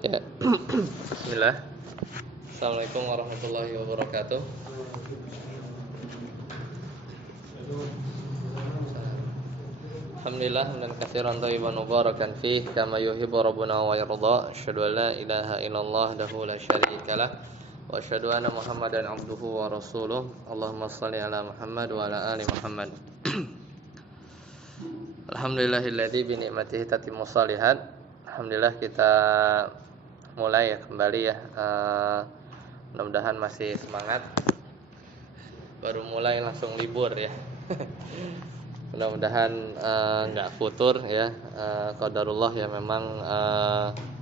Ya. Bismillah. Assalamualaikum warahmatullahi wabarakatuh. Alhamdulillah dan katsiran thayyiban mubarakan fih kama yuhibbu rabbuna wa yarda. Asyhadu an la ilaha illallah wahdahu la syarikalah wa asyhadu anna Muhammadan abduhu wa rasuluh. Allahumma shalli ala Muhammad wa ala ali Muhammad. Alhamdulillahilladzi bi ni'matihi tatimmu shalihat. Alhamdulillah kita mulai ya kembali ya. Mudah-mudahan masih semangat. Baru mulai langsung libur ya. Mudah-mudahan enggak futur ya. Qadarullah ya memang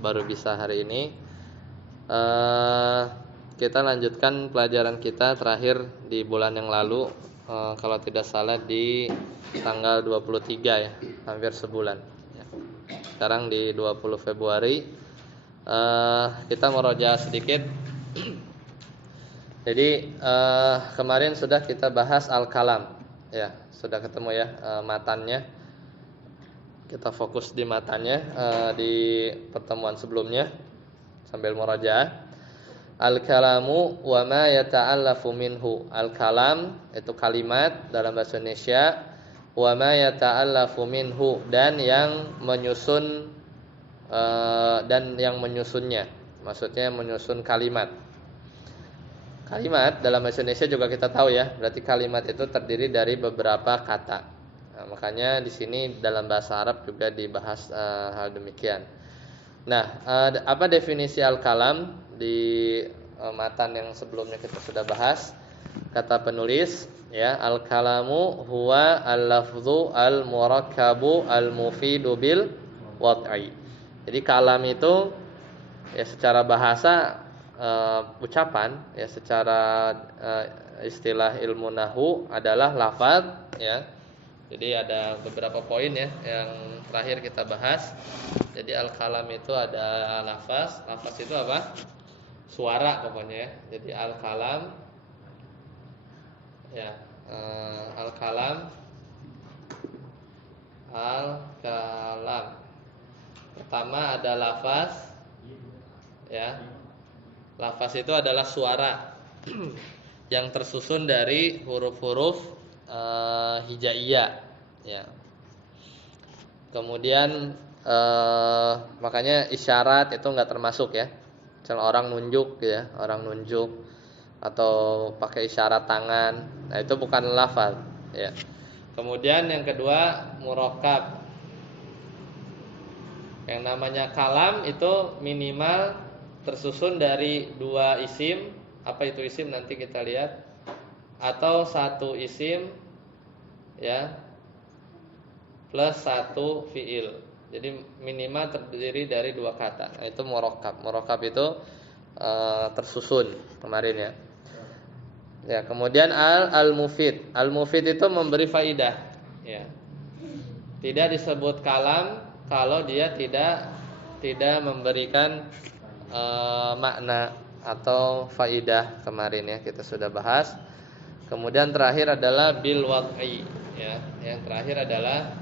baru bisa hari ini. Kita lanjutkan pelajaran kita terakhir di bulan yang lalu, kalau tidak salah di tanggal 23 ya, hampir sebulan ya. Sekarang di 20 Februari. Kita meroja sedikit. Jadi kemarin sudah kita bahas al-kalam ya, sudah ketemu ya matannya. Kita fokus di matannya di pertemuan sebelumnya sambil murojaah. Al-kalamu wa ma yata'allafu minhu. Al-kalam itu kalimat dalam bahasa Indonesia, wa ma yata'allafu minhu, dan yang menyusun menyusunnya. Maksudnya menyusun kalimat. Kalimat dalam bahasa Indonesia juga kita tahu ya, berarti kalimat itu terdiri dari beberapa kata. Nah, makanya di sini dalam bahasa Arab juga dibahas hal demikian. Nah, apa definisi al-kalam di matan yang sebelumnya kita sudah bahas? Kata penulis ya, al-kalamu huwa al-lafzu al-murakkabu al-mufidu bil wad'i. Jadi kalam itu ya secara bahasa ucapan ya, secara istilah ilmu nahwu adalah lafaz ya. Jadi ada beberapa poin ya yang terakhir kita bahas. Jadi al-kalam itu ada lafaz. Lafaz itu apa? Suara pokoknya ya. Jadi al-kalam ya, al-kalam pertama ada lafaz ya. Lafaz itu adalah suara yang tersusun dari huruf-huruf hijaiyah ya. Kemudian makanya isyarat itu enggak termasuk ya. Misalnya orang nunjuk ya, orang nunjuk atau pakai isyarat tangan. Nah, itu bukan lafaz ya. Kemudian yang kedua murakkab. Yang namanya kalam itu minimal tersusun dari dua isim. Apa itu isim nanti kita lihat. Atau satu isim ya plus satu fiil. Jadi minimal terdiri dari dua kata. Nah, itu murakkab. Murakkab itu tersusun kemarin ya. Ya, kemudian al-mufid. Al-mufid itu memberi faidah ya. Tidak disebut kalam kalau dia tidak memberikan makna atau faidah, kemarin ya kita sudah bahas. Kemudian terakhir adalah bil wad'i ya. Yang terakhir adalah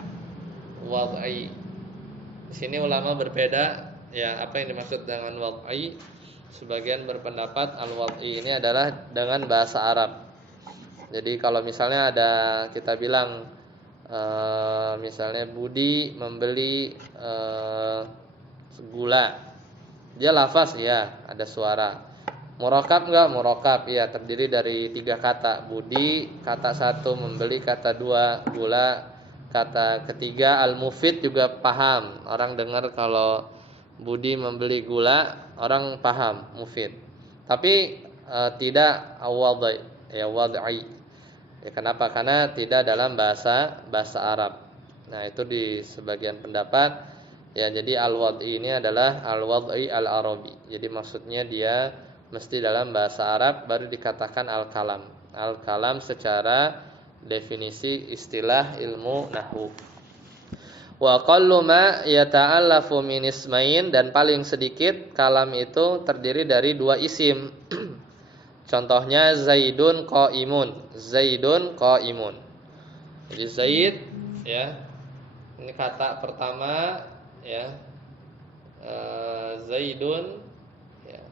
wad'i. Di sini ulama berbeda ya, apa yang dimaksud dengan wad'i. Sebagian berpendapat al-wad'i ini adalah dengan bahasa Arab. Jadi kalau misalnya ada kita bilang misalnya Budi membeli gula, dia lafaz ya, ada suara. Murakkab enggak? Murakkab ya, terdiri dari tiga kata. Budi kata satu, membeli kata dua, gula kata ketiga. Al-mufid juga paham. Orang dengar kalau Budi membeli gula, orang paham mufid. Tapi tidak wad'i ya, wad'i. Ya, kenapa? Karena tidak dalam bahasa Arab. Nah, itu di sebagian pendapat ya. Jadi al-wad'i ini adalah al-wad'i al-arabi. Jadi maksudnya dia mesti dalam bahasa Arab baru dikatakan al-kalam. Al-kalam secara definisi istilah ilmu nahwu. Wa qallu ma yata'allafu min ismain, dan paling sedikit kalam itu terdiri dari dua isim. Contohnya Zaidun qaimun. Zaidun qaimun. Jadi Zaid ya, ini kata pertama ya, Zaidun, ya.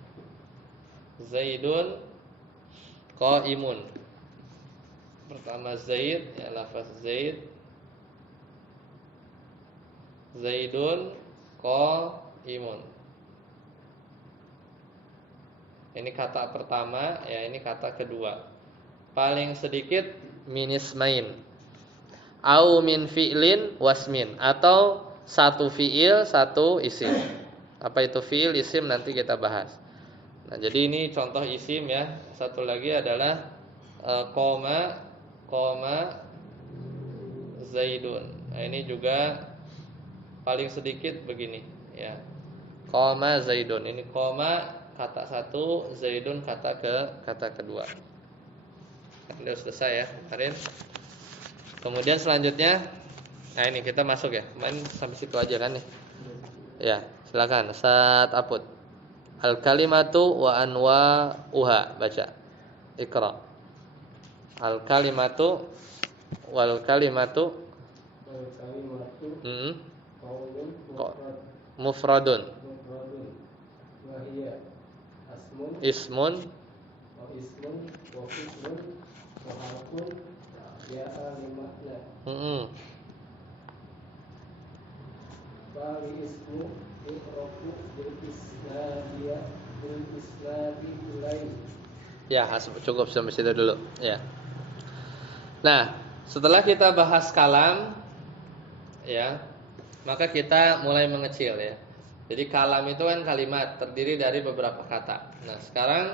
Zaidun qaimun. Pertama Zaid, ya, lafaz Zaid. Zaidun qaimun. Ini kata pertama, ya, ini kata kedua. Paling sedikit min ismain. Au min fi'lin wasmin, atau satu fi'il, satu isim. Apa itu fi'il, isim nanti kita bahas. Nah, jadi ini contoh isim ya. Satu lagi adalah koma Zaidun. Nah, ini juga paling sedikit begini ya. Koma Zaidun. Ini koma kata satu, Zaidun kata kedua. Ini sudah selesai ya kemarin. Kemudian selanjutnya, nah ini kita masuk ya. Kemarin sampai situ aja kan nih. Ya, silakan. Ustaz Apud. Al kalimatu wa anwa'uha, baca. Iqra. Al kalimatu wal kalimatu mufradun wa hiya ismun wa fi'lun wa harfun ja'a li makna. Bali ismu yuqrabu bil isnadi lain. Ya, cukup sampai situ dulu ya. Nah, setelah kita bahas kalam ya, maka kita mulai mengecil ya. Jadi kalam itu kan kalimat terdiri dari beberapa kata. Nah, sekarang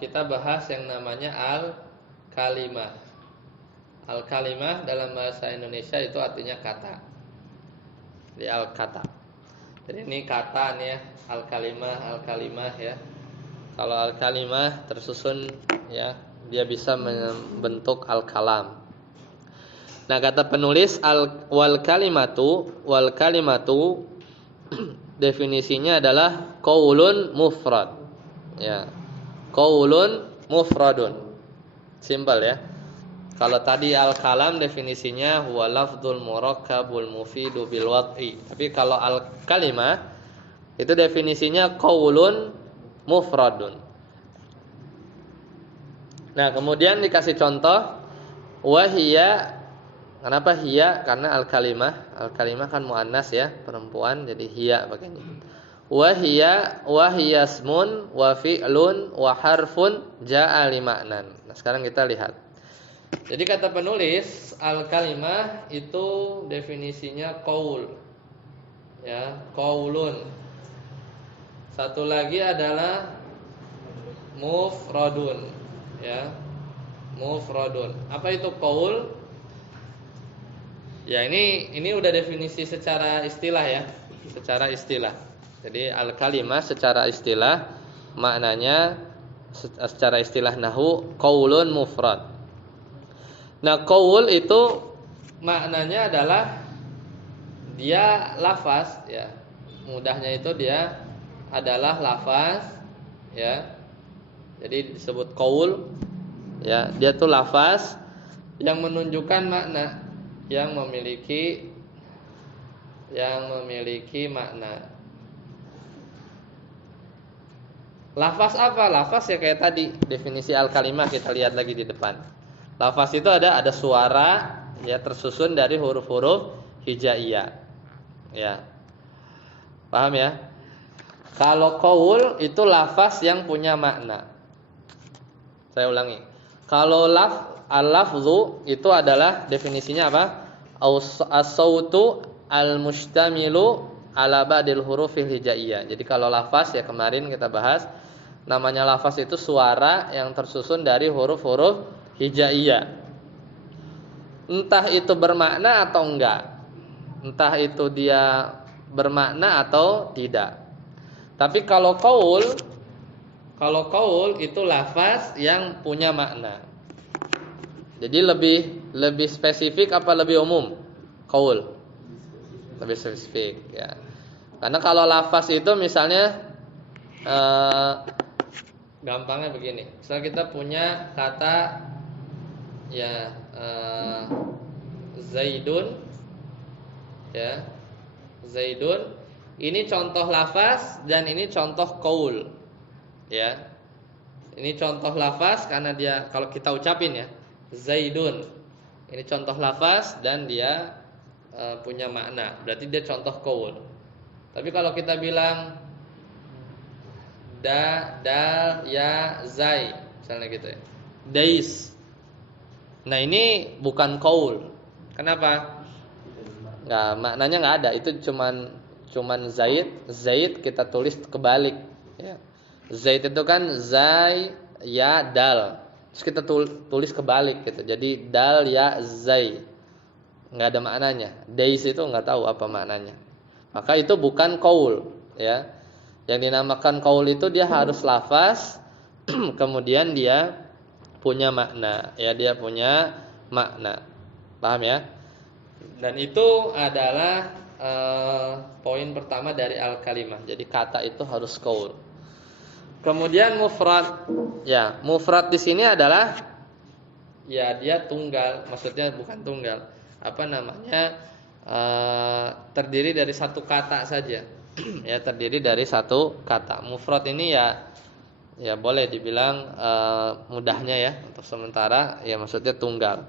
kita bahas yang namanya al-kalimah. Al-kalimah dalam bahasa Indonesia itu artinya kata. Jadi al-kata. Jadi ini kata nih ya, al-kalimah ya. Kalau al-kalimah tersusun ya, dia bisa membentuk al-kalam. Nah, kata penulis wal kalimatu definisinya adalah qaulun mufrad. Ya. Qaulun mufradun. Simpel ya. Kalau tadi al-kalam definisinya huwa lafdzul murakkabul mufidu bil wad'i. Tapi kalau al-kalimah itu definisinya qaulun mufradun. Nah, kemudian dikasih contoh wahia. Kenapa hiya? Karena al-kalimah kan muannas ya, perempuan, jadi hiya pakainya. Wa hiya ismun wa fi'lun wa harfun ja'a li ma'nan. Nah, sekarang kita lihat. Jadi kata penulis, al-kalimah itu definisinya qaul. Ya, qaulun. Satu lagi adalah mufradun. Ya. Mufradun. Apa itu qaul? Ya, ini udah definisi secara istilah ya. Secara istilah. Jadi al-kalimah secara istilah maknanya secara istilah nahwu qaulun mufrad. Nah, qaul itu maknanya adalah dia lafaz ya. Mudahnya itu dia adalah lafaz ya. Jadi disebut qaul ya, dia tuh lafaz yang menunjukkan makna, yang memiliki makna. Lafaz apa? Lafaz ya kayak tadi definisi al-kalimah kita lihat lagi di depan. Lafaz itu ada suara ya tersusun dari huruf-huruf hijaiyah. Ya. Paham ya? Kalau qaul itu lafaz yang punya makna. Saya ulangi. Kalau al-lafzu itu adalah definisinya apa? As-sautu al-mustamilu ala ba'dil hurufil hijaiyah. Jadi kalau lafaz ya kemarin kita bahas, namanya lafaz itu suara yang tersusun dari huruf-huruf hijaiyah. Entah itu bermakna atau enggak. Entah itu dia bermakna atau tidak. Tapi kalau qaul itu lafaz yang punya makna. Jadi lebih spesifik apa lebih umum? Qaul. Lebih spesifik ya. Karena kalau lafaz itu misalnya gampangnya begini. Misal kita punya kata ya Zaidun ya. Zaidun, Ini contoh lafaz dan ini contoh qaul. Ya. Ini contoh lafaz karena dia kalau kita ucapin ya, Zaidun. Ini contoh lafaz dan dia punya makna. Berarti dia contoh qaul. Tapi kalau kita bilang dal ya zai misalnya gitu ya. Dais. Nah, ini bukan qaul. Kenapa? Nggak, maknanya nggak ada. Itu cuman Zaid kita tulis kebalik ya. Zaid itu kan zai ya dal. Terus kita tulis kebalik gitu. Jadi dal ya zai. Nggak ada maknanya. Dais itu nggak tahu apa maknanya. Maka itu bukan qaul ya. Yang dinamakan qaul itu dia harus lafaz kemudian dia punya makna ya, dia punya makna. Paham ya? Dan itu adalah poin pertama dari al-kalimah. Jadi kata itu harus qaul. Kemudian mufrad. Ya, mufrad di sini adalah ya dia tunggal, maksudnya bukan tunggal. Apa namanya? Terdiri dari satu kata saja. Ya, terdiri dari satu kata. Mufrad ini ya boleh dibilang mudahnya ya untuk sementara ya maksudnya tunggal.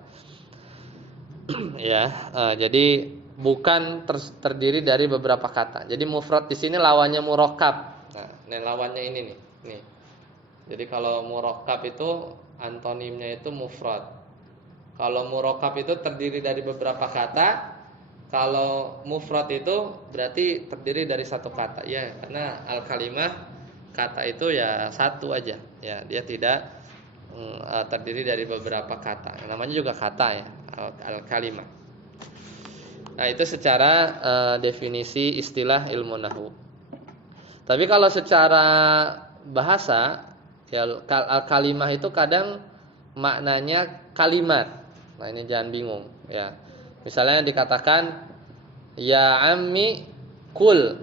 Ya, jadi bukan terdiri dari beberapa kata. Jadi mufrad di sini lawannya murakkab. Nah, ini lawannya ini nih. Nih. Jadi kalau murakkab itu antonimnya itu mufrad. Kalau murakkab itu terdiri dari beberapa kata. Kalau mufrad itu berarti terdiri dari satu kata. Ya, karena al-kalimah kata itu ya satu aja. Ya, dia tidak terdiri dari beberapa kata. Namanya juga kata ya, al-kalimah. Nah, itu secara definisi istilah ilmu nahwu. Tapi kalau secara bahasa ya al-kalimah itu kadang maknanya kalimat. Nah, ini jangan bingung ya. Misalnya dikatakan ya ammi kul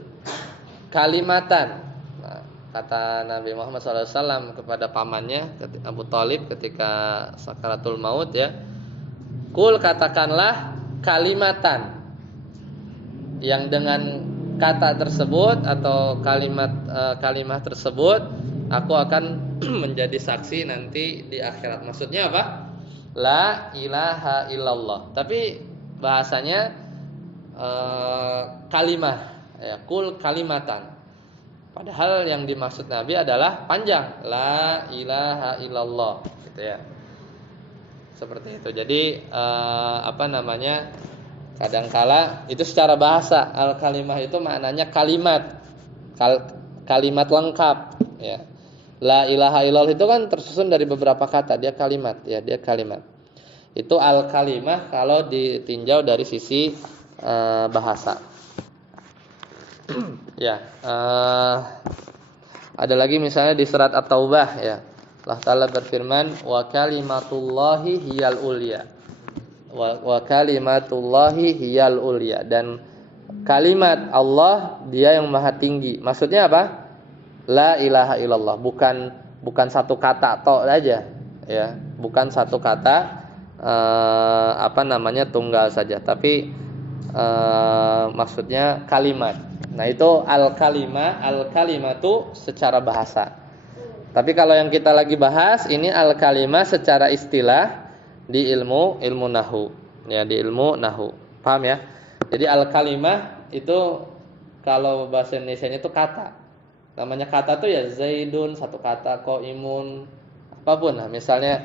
kalimatan. Nah, kata Nabi Muhammad SAW kepada pamannya Abu Thalib ketika sakaratul maut ya. Kul katakanlah kalimatan. Yang dengan kata tersebut atau kalimat tersebut aku akan menjadi saksi nanti di akhirat. Maksudnya apa? La ilaha illallah. Tapi bahasanya kalimah ya, kul kalimatan. Padahal yang dimaksud Nabi adalah panjang, la ilaha illallah gitu ya. Seperti itu. Jadi apa namanya? Kadangkala itu secara bahasa al-kalimah itu maknanya kalimat. Kalimat lengkap ya. La ilaha illallah itu kan tersusun dari beberapa kata, dia kalimat ya, dia kalimat. Itu al-kalimah kalau ditinjau dari sisi bahasa. Ya, ada lagi misalnya di surat At-Taubah ya. Allah Ta'ala berfirman, wa kalimatullahi hiyal ulya. Wa kalimatullahi hiyal ulya, dan kalimat Allah dia yang maha tinggi. Maksudnya apa? La ilaha illallah, bukan satu kata tok aja ya, bukan satu kata apa namanya tunggal saja, tapi maksudnya kalimat. Nah, itu al-kalimatu secara bahasa. Tapi kalau yang kita lagi bahas ini al-kalimah secara istilah di ilmu nahwu ya, di ilmu nahwu. Paham ya? Jadi al-kalimah itu kalau bahasa Indonesia itu kata. Namanya kata tuh ya zaidun satu kata, qaimun apapun. Nah, misalnya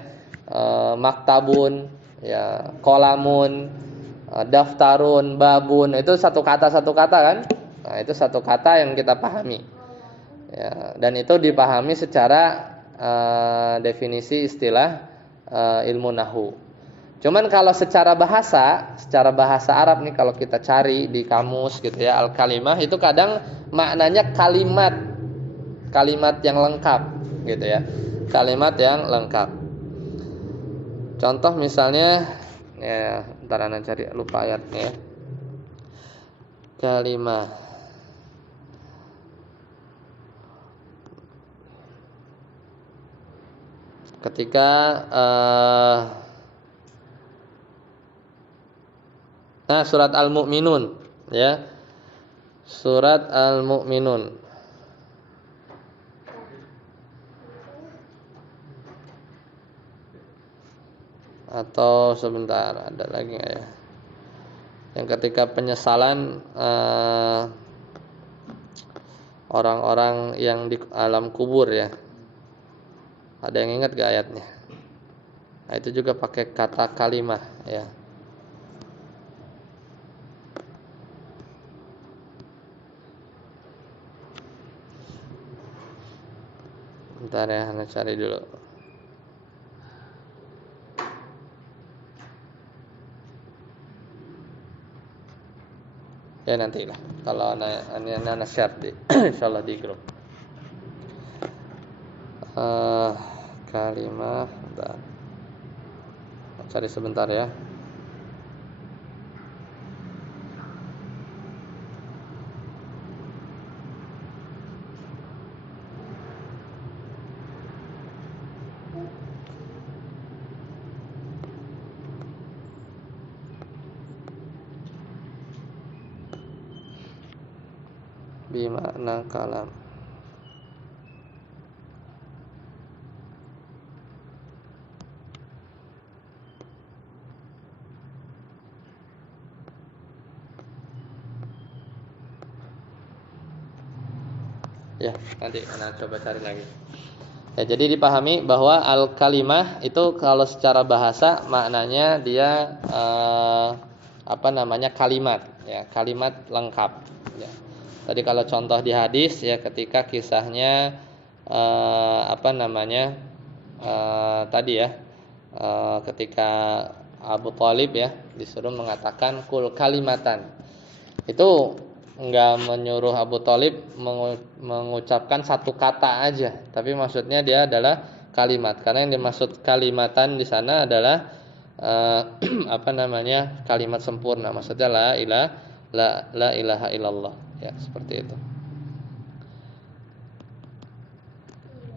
maktabun ya, qalamun, daftarun, babun, itu satu kata kan? Nah, itu satu kata yang kita pahami. Ya, dan itu dipahami secara definisi istilah ilmu nahwu. Cuman kalau secara bahasa Arab nih, kalau kita cari di kamus gitu ya, al-kalimah itu kadang maknanya kalimat yang lengkap gitu ya. Kalimat yang lengkap. Contoh misalnya ya, ntar ana cari, lupa ayatnya ya. Kalimah. Ketika surat Al-Mu'minun ya. Surat Al-Mu'minun. Atau sebentar, ada lagi nggak ya? Yang ketika penyesalan orang-orang yang di alam kubur ya. Ada yang ingat gak ayatnya? Nah, itu juga pakai kata kalimah ya. Bentar ya, Anda cari dulu. Ya nanti lah. Kalau anak share di, insyaallah di grup. Kalimah. Bentar. Cari sebentar ya. Bimakna kalam. Ya, nanti Anda coba cari lagi. Ya, jadi dipahami bahwa al-kalimah itu kalau secara bahasa maknanya dia kalimat, ya, kalimat lengkap. Ya. Tadi kalau contoh di hadis ya ketika kisahnya tadi ya ketika Abu Thalib ya disuruh mengatakan kul kalimatan. Itu enggak menyuruh Abu Thalib mengucapkan satu kata aja, tapi maksudnya dia adalah kalimat. Karena yang dimaksud kalimatan di sana adalah kalimat sempurna. Maksudnya la ilaha illallah. Ya, seperti itu.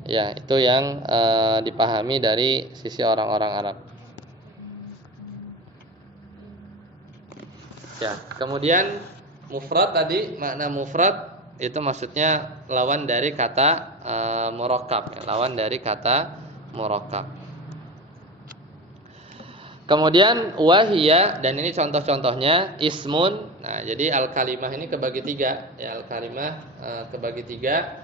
Ya, itu yang dipahami dari sisi orang-orang Arab. Ya, kemudian mufrad tadi, makna mufrad itu maksudnya lawan dari kata murakkab, lawan dari kata murakkab. Kemudian wahiyya, dan ini contoh-contohnya ismun. Nah, jadi al-kalimah ini kebagi tiga. Ya, al-kalimah kebagi tiga.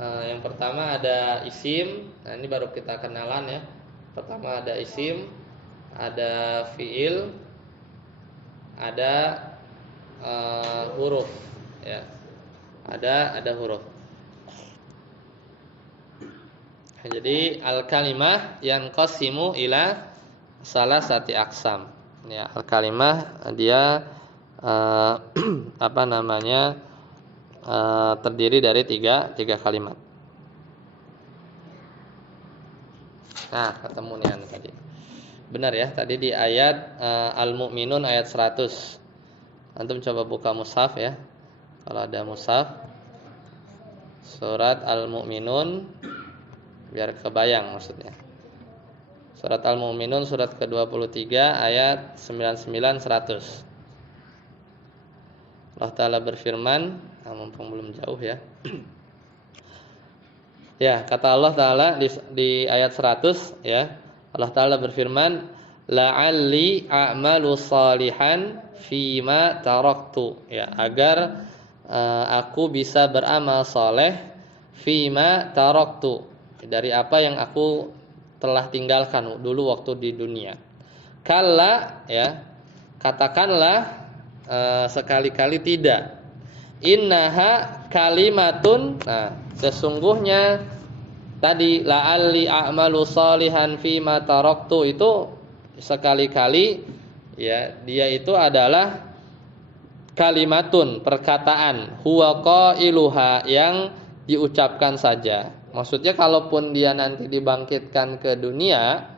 Yang pertama ada isim. Nah, ini baru kita kenalan ya. Pertama ada isim, ada fiil, ada huruf. Ya, ada huruf. Nah, jadi al-kalimah yanqasimu ila salah satu aksam. Ya, al-kalimah dia terdiri dari tiga kalimat. Nah, ketemu nih tadi. Benar ya, tadi di ayat Al-Mu'minun ayat 100. Antum coba buka mushaf ya. Kalau ada mushaf surat Al-Mu'minun biar kebayang maksudnya. Surat Al-Mu'minun surat ke-23 ayat 99-100. Allah Ta'ala berfirman, mumpung belum jauh ya. Ya, kata Allah Ta'ala di ayat 100 ya. Allah Ta'ala berfirman, la'alli a'malu salihan fima taraktu, ya, agar aku bisa beramal soleh fima taraktu, dari apa yang aku telah tinggalkan dulu waktu di dunia. Kalla, ya, katakanlah sekali-kali tidak. Innaha kalimatun. Nah, sesungguhnya tadi la'alli a'malu salihan fima taraktu itu sekali-kali ya, dia itu adalah kalimatun, perkataan, huwa qailuha, yang diucapkan saja. Maksudnya kalaupun dia nanti dibangkitkan ke dunia,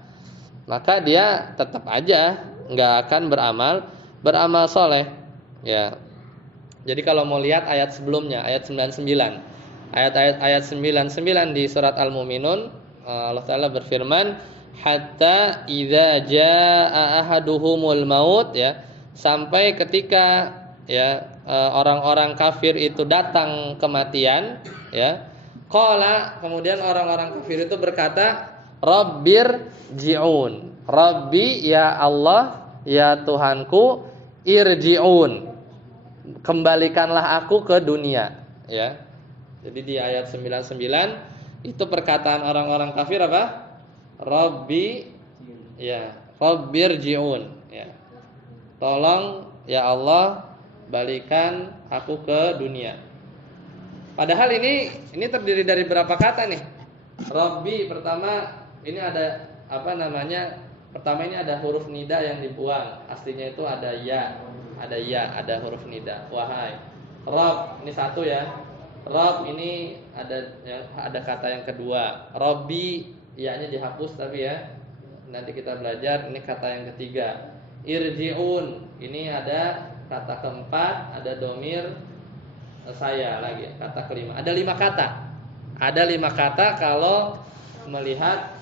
maka dia tetap aja enggak akan beramal soleh. Ya. Jadi kalau mau lihat ayat sebelumnya, ayat 99. Ayat 99 di surat Al-Mu'minun, Allah Ta'ala berfirman, hatta idza jaa ahaduhumul maut, ya, sampai ketika ya orang-orang kafir itu datang kematian, ya. Qala, kemudian orang-orang kafir itu berkata, Rabbir ji'un. Rabbi, ya Allah, ya Tuhanku, irji'un. Kembalikanlah aku ke dunia, ya. Jadi di ayat 99 itu perkataan orang-orang kafir apa? Rabbi, ya, Rabbir ji'un, ya. Tolong ya Allah, balikan aku ke dunia. Padahal ini terdiri dari berapa kata nih? Rabbi pertama ini ada apa namanya? Pertama ini ada huruf nida yang dibuang. Aslinya itu ada ya, ada huruf nida. Wahai. Rabb ini satu ya. Rabb ini ada kata yang kedua. Rabbi, ya-nya dihapus tapi ya. Nanti kita belajar ini kata yang ketiga. Irji'un, ini ada kata keempat, ada domir saya lagi, kata kelima. Ada 5 kata. Ada 5 kata kalau melihat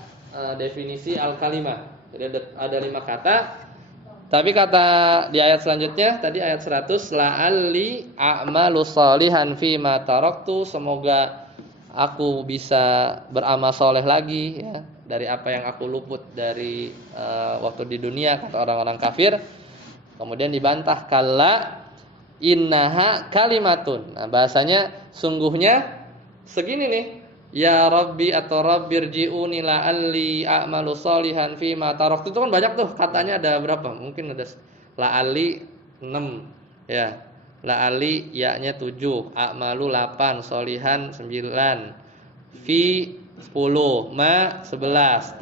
definisi al-kalimah. Jadi ada 5 kata. Tapi kata di ayat selanjutnya tadi ayat 100, la'alli a'malu shalihan fi ma taraktu, semoga aku bisa beramal soleh lagi ya, dari apa yang aku luput dari waktu di dunia, kata orang-orang kafir. Kemudian dibantah, kalla innaha kalimatun. Nah, bahasanya sungguhnya segini nih. Ya Rabbi atau Rabbirji'uni la'alli a'malu shalihan fi ma taraktu. Itu kan banyak tuh katanya, ada berapa? Mungkin ada la'alli 6 ya. La'alli ya-nya 7, a'malu 8, sholihan 9, fi 10, ma 11,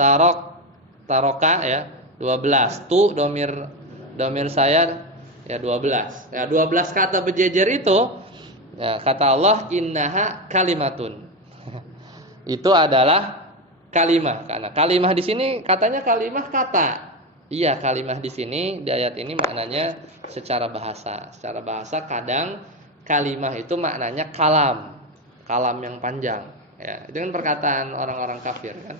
taroka ya 12, tu domir saya ya 12. Ya 12 kata berjejer itu ya, kata Allah innaha kalimatun. Itu adalah kalimah. Karena kalimah di sini katanya kalimah kata. Iya, kalimah di sini di ayat ini maknanya secara bahasa. Secara bahasa kadang kalimah itu maknanya kalam. Kalam yang panjang, ya. Itu kan perkataan orang-orang kafir kan.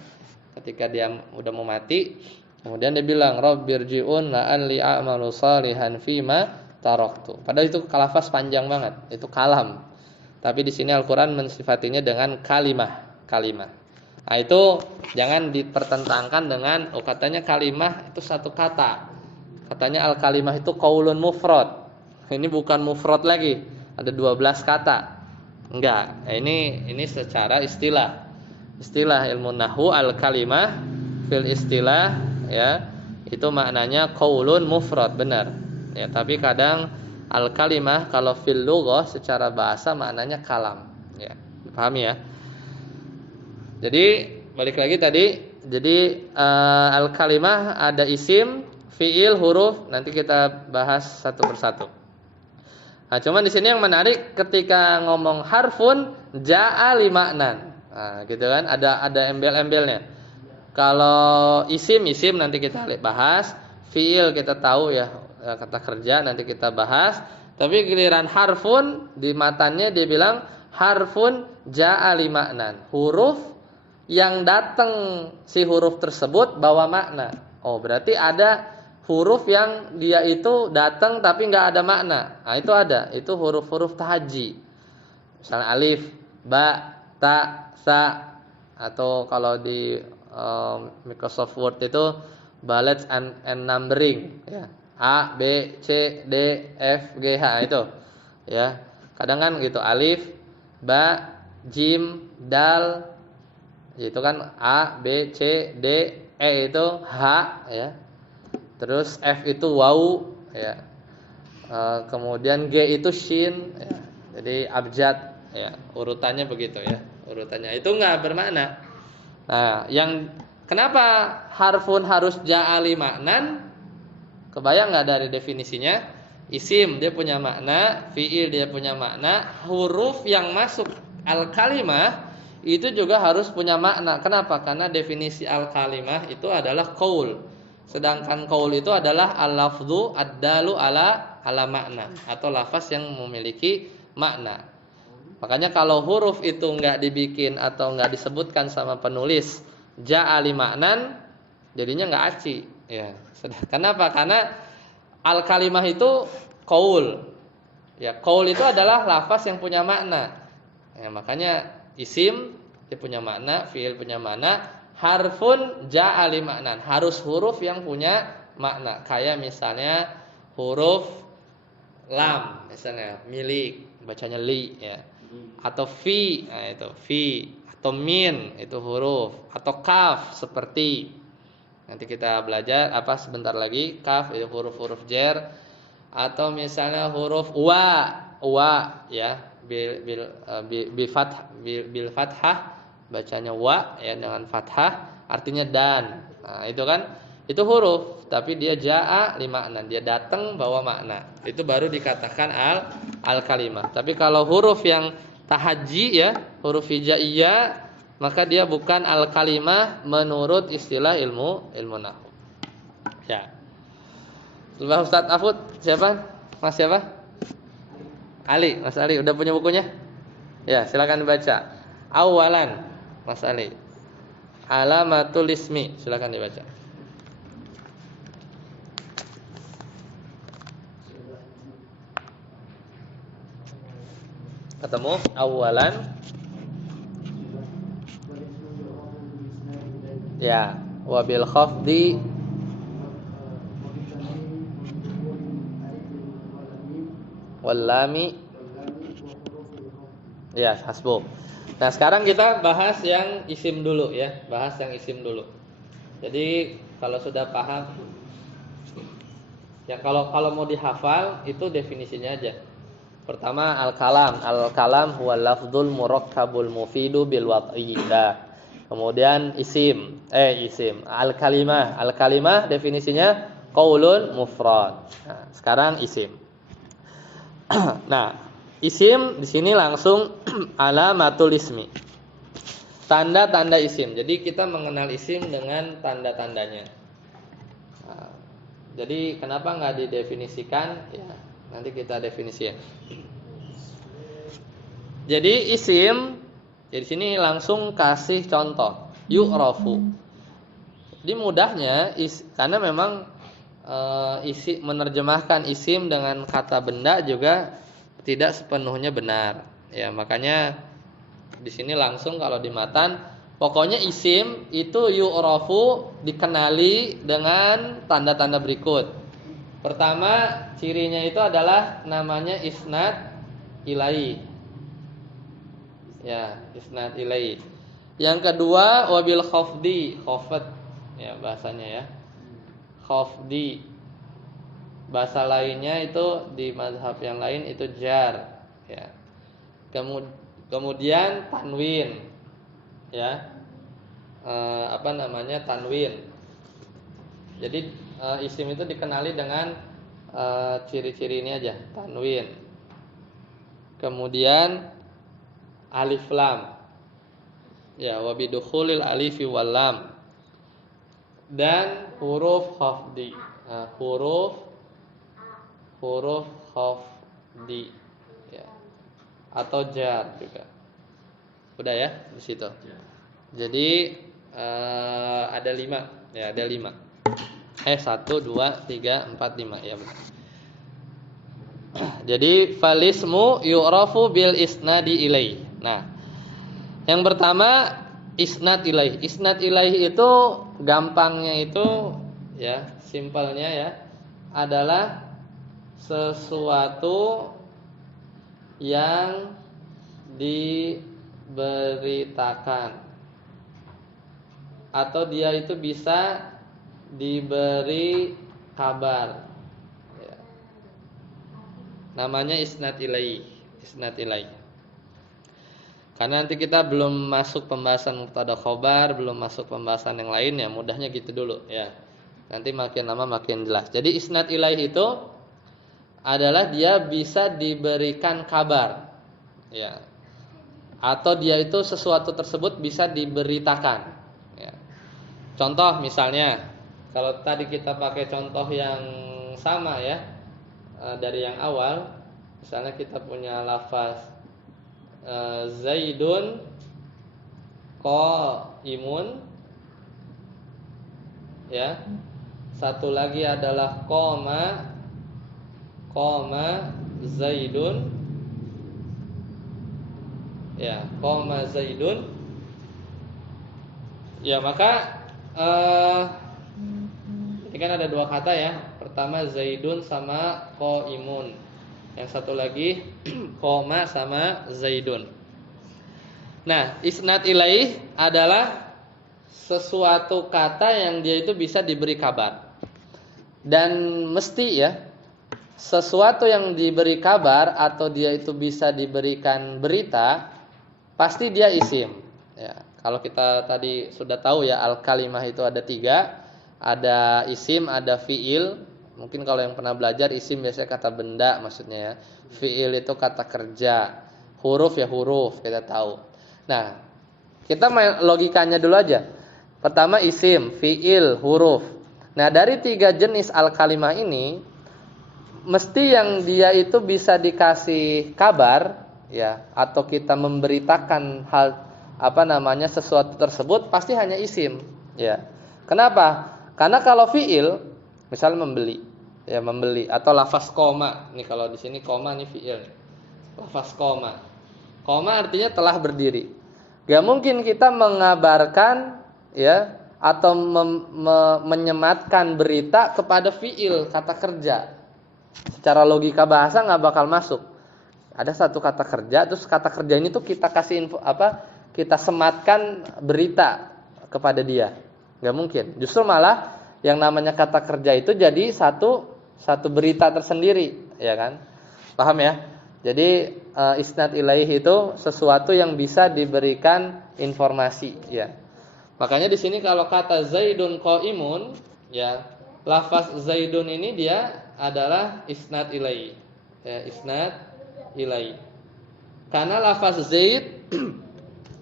Ketika dia udah mau mati, kemudian dia bilang Rabbirji'un la'alli a'malu shalihan fima taraktu. Padahal itu lafaz panjang banget, itu kalam. Tapi di sini Al-Qur'an mensifatinya dengan kalimah. Nah, itu jangan dipertentangkan dengan katanya kalimah itu satu kata. Katanya al-kalimah itu qaulun mufrad. Ini bukan mufrad lagi. Ada 12 kata. Enggak. Ini secara istilah. Istilah ilmu nahwu al-kalimah fil istilah ya, itu maknanya qaulun mufrad, benar. Ya, tapi kadang al-kalimah kalau fil lughah secara bahasa maknanya kalam. Ya, pahami ya? Jadi balik lagi tadi, jadi al-kalimah ada isim, fiil, huruf. Nanti kita bahas satu persatu. Nah, cuman di sini yang menarik ketika ngomong harfun ja'a li ma'nan. Nah, gitu kan, ada embel-embelnya. Kalau isim nanti kita bahas, fiil kita tahu ya, kata kerja nanti kita bahas. Tapi giliran harfun di matanya dia bilang harfun ja'a li ma'nan. Huruf yang datang si huruf tersebut bawa makna. Oh, berarti ada huruf yang dia itu datang tapi nggak ada makna. Nah, itu ada. Itu huruf-huruf tahajji. Misalnya alif, ba, ta, sa, atau kalau di Microsoft Word itu bullets and numbering ya. A, B, C, D, F, G, H itu. Ya. Kadang kan gitu, alif, ba, jim, dal, itu kan A, B, C, D, E itu H ya. Terus F itu waw ya. Kemudian G itu shin ya. Jadi abjad ya. Urutannya begitu ya. Urutannya itu enggak bermakna. Nah, yang kenapa harfun harus ja'ali maknan? Kebayang enggak dari definisinya? Isim dia punya makna, fiil dia punya makna, huruf yang masuk al-kalimah itu juga harus punya makna. Kenapa? Karena definisi al-kalimah itu adalah qaul. Sedangkan qaul itu adalah al-lafdhu ad-dalu ala makna, atau lafaz yang memiliki makna. Makanya kalau huruf itu enggak dibikin atau enggak disebutkan sama penulis ja'ali maknan, jadinya enggak aci ya. Kenapa? Karena al-kalimah itu qaul. Ya, qaul itu adalah lafaz yang punya makna. Ya, makanya isim dia punya makna, fiil punya makna, harfun ja'a li maknan, harus huruf yang punya makna. Kayak misalnya huruf lam, misalnya milik, bacanya li ya. Atau fi, nah itu fi, atau min itu huruf, atau kaf seperti nanti kita belajar apa sebentar lagi, kaf itu huruf-huruf jar, atau misalnya huruf wa ya bil fathah bacanya wa ya dengan fathah artinya dan. Nah, itu kan itu huruf tapi dia jaa li makna, dia datang bawa makna. Itu baru dikatakan al kalimah. Tapi kalau huruf yang tahajji ya, huruf hijaiyah, maka dia bukan al kalimah menurut istilah ilmu nahwu. Ya. Coba Ustaz Afud, siapa? Mas siapa? Ali, Mas Ali udah punya bukunya? Ya, silakan dibaca. Awalan, Mas Ali. Alamatul ismi, silakan dibaca. Ketemu awalan. Ya, wabil khafdi wallami. Ya, hasbuk. Nah, sekarang kita bahas yang isim dulu ya, bahas yang isim dulu. Jadi, kalau sudah paham ya kalau mau dihafal itu definisinya aja. Pertama al-kalam. Al-kalam huwa lafdzul murakkabul mufidu bil wad'i. Kemudian isim. Al-kalimah. Al-kalimah definisinya qaulun mufrad. Nah, sekarang isim. Nah, isim di sini langsung alamatul ismi. Tanda-tanda isim. Jadi kita mengenal isim dengan tanda-tandanya. Nah, jadi kenapa nggak didefinisikan? Ya, nanti kita definisikan. Jadi isim di sini langsung kasih contoh. Yu'rafu. Di mudahnya karena memang isi menerjemahkan isim dengan kata benda juga tidak sepenuhnya benar. Ya, makanya di sini langsung kalau di matan pokoknya isim itu yu'rafu dikenali dengan tanda-tanda berikut. Pertama, cirinya itu adalah namanya isnad ilai. Ya, isnad ilai. Yang kedua, wabil khafdi, khafat ya bahasanya ya. Khafdi. Bahasa lainnya itu di mazhab yang lain itu jar ya. Kemudian tanwin. Ya. Tanwin. Jadi isim itu dikenali dengan ciri-ciri ini aja, tanwin. Kemudian alif lam. Ya, wa bidukhulil alifi wal lam. Dan huruf khafdi. Nah, huruf khafdi ya. Atau jar juga. Udah ya di situ. Jadi ada 5. Ya, ada 5. 1, 2, 3, 4, 5 ya benar. Jadi falismu yu'rafu bil isnadi ilai. Nah, yang pertama isnad ilai. Isnad ilai itu gampangnya itu ya, simpelnya ya, adalah sesuatu yang diberitakan atau dia itu bisa diberi kabar ya. Namanya isnad ilai. Isnad ilai. Karena nanti kita belum masuk pembahasan mubtada khobar, belum masuk pembahasan yang lain ya, mudahnya gitu dulu ya. Nanti makin lama makin jelas. Jadi isnad ilai itu adalah dia bisa diberikan kabar ya. Atau dia itu sesuatu tersebut bisa diberitakan ya. Contoh misalnya kalau tadi kita pakai contoh yang sama ya dari yang awal, misalnya kita punya lafaz Zaidun qaimun ya. Satu lagi adalah qoma Zaidun. Ya, qoma Zaidun. Ya, maka ini kan ada dua kata ya. Pertama Zaidun sama qaimun. Yang satu lagi qoma sama Zaidun. Nah, isnad ilaih adalah sesuatu kata yang dia itu bisa diberi kabar. Dan mesti ya, sesuatu yang diberi kabar atau dia itu bisa diberikan berita, pasti dia isim. Ya, kalau kita tadi sudah tahu ya, al-kalimah itu ada 3, ada isim, ada fiil. Mungkin kalau yang pernah belajar, isim biasanya kata benda maksudnya ya. Fiil itu kata kerja. Huruf ya huruf, kita tahu. Nah, kita main logikanya dulu aja. Pertama isim, fiil, huruf. Nah, dari 3 jenis al-kalimah ini, mesti yang dia itu bisa dikasih kabar ya, atau kita memberitakan hal sesuatu tersebut, pasti hanya isim ya. Kenapa? Karena kalau fiil, misal membeli ya, membeli, atau lafaz koma. Nih kalau di sini koma, nih fiil. Lafaz koma. Koma artinya telah berdiri. Gak mungkin kita mengabarkan ya, atau menyematkan berita kepada fiil, kata kerja. Secara logika bahasa nggak bakal masuk. Ada satu kata kerja, terus kata kerja ini tuh kita kasih info kita sematkan berita kepada dia. Nggak mungkin. Justru malah yang namanya kata kerja itu jadi satu berita tersendiri, ya kan? Paham ya? Jadi isnad ilaih itu sesuatu yang bisa diberikan informasi, ya. Makanya di sini kalau kata Zaidun qaimun, ya, lafaz Zaidun ini dia adalah isnad ilaih. Ya, isnad ilaih. Karena lafaz Zaid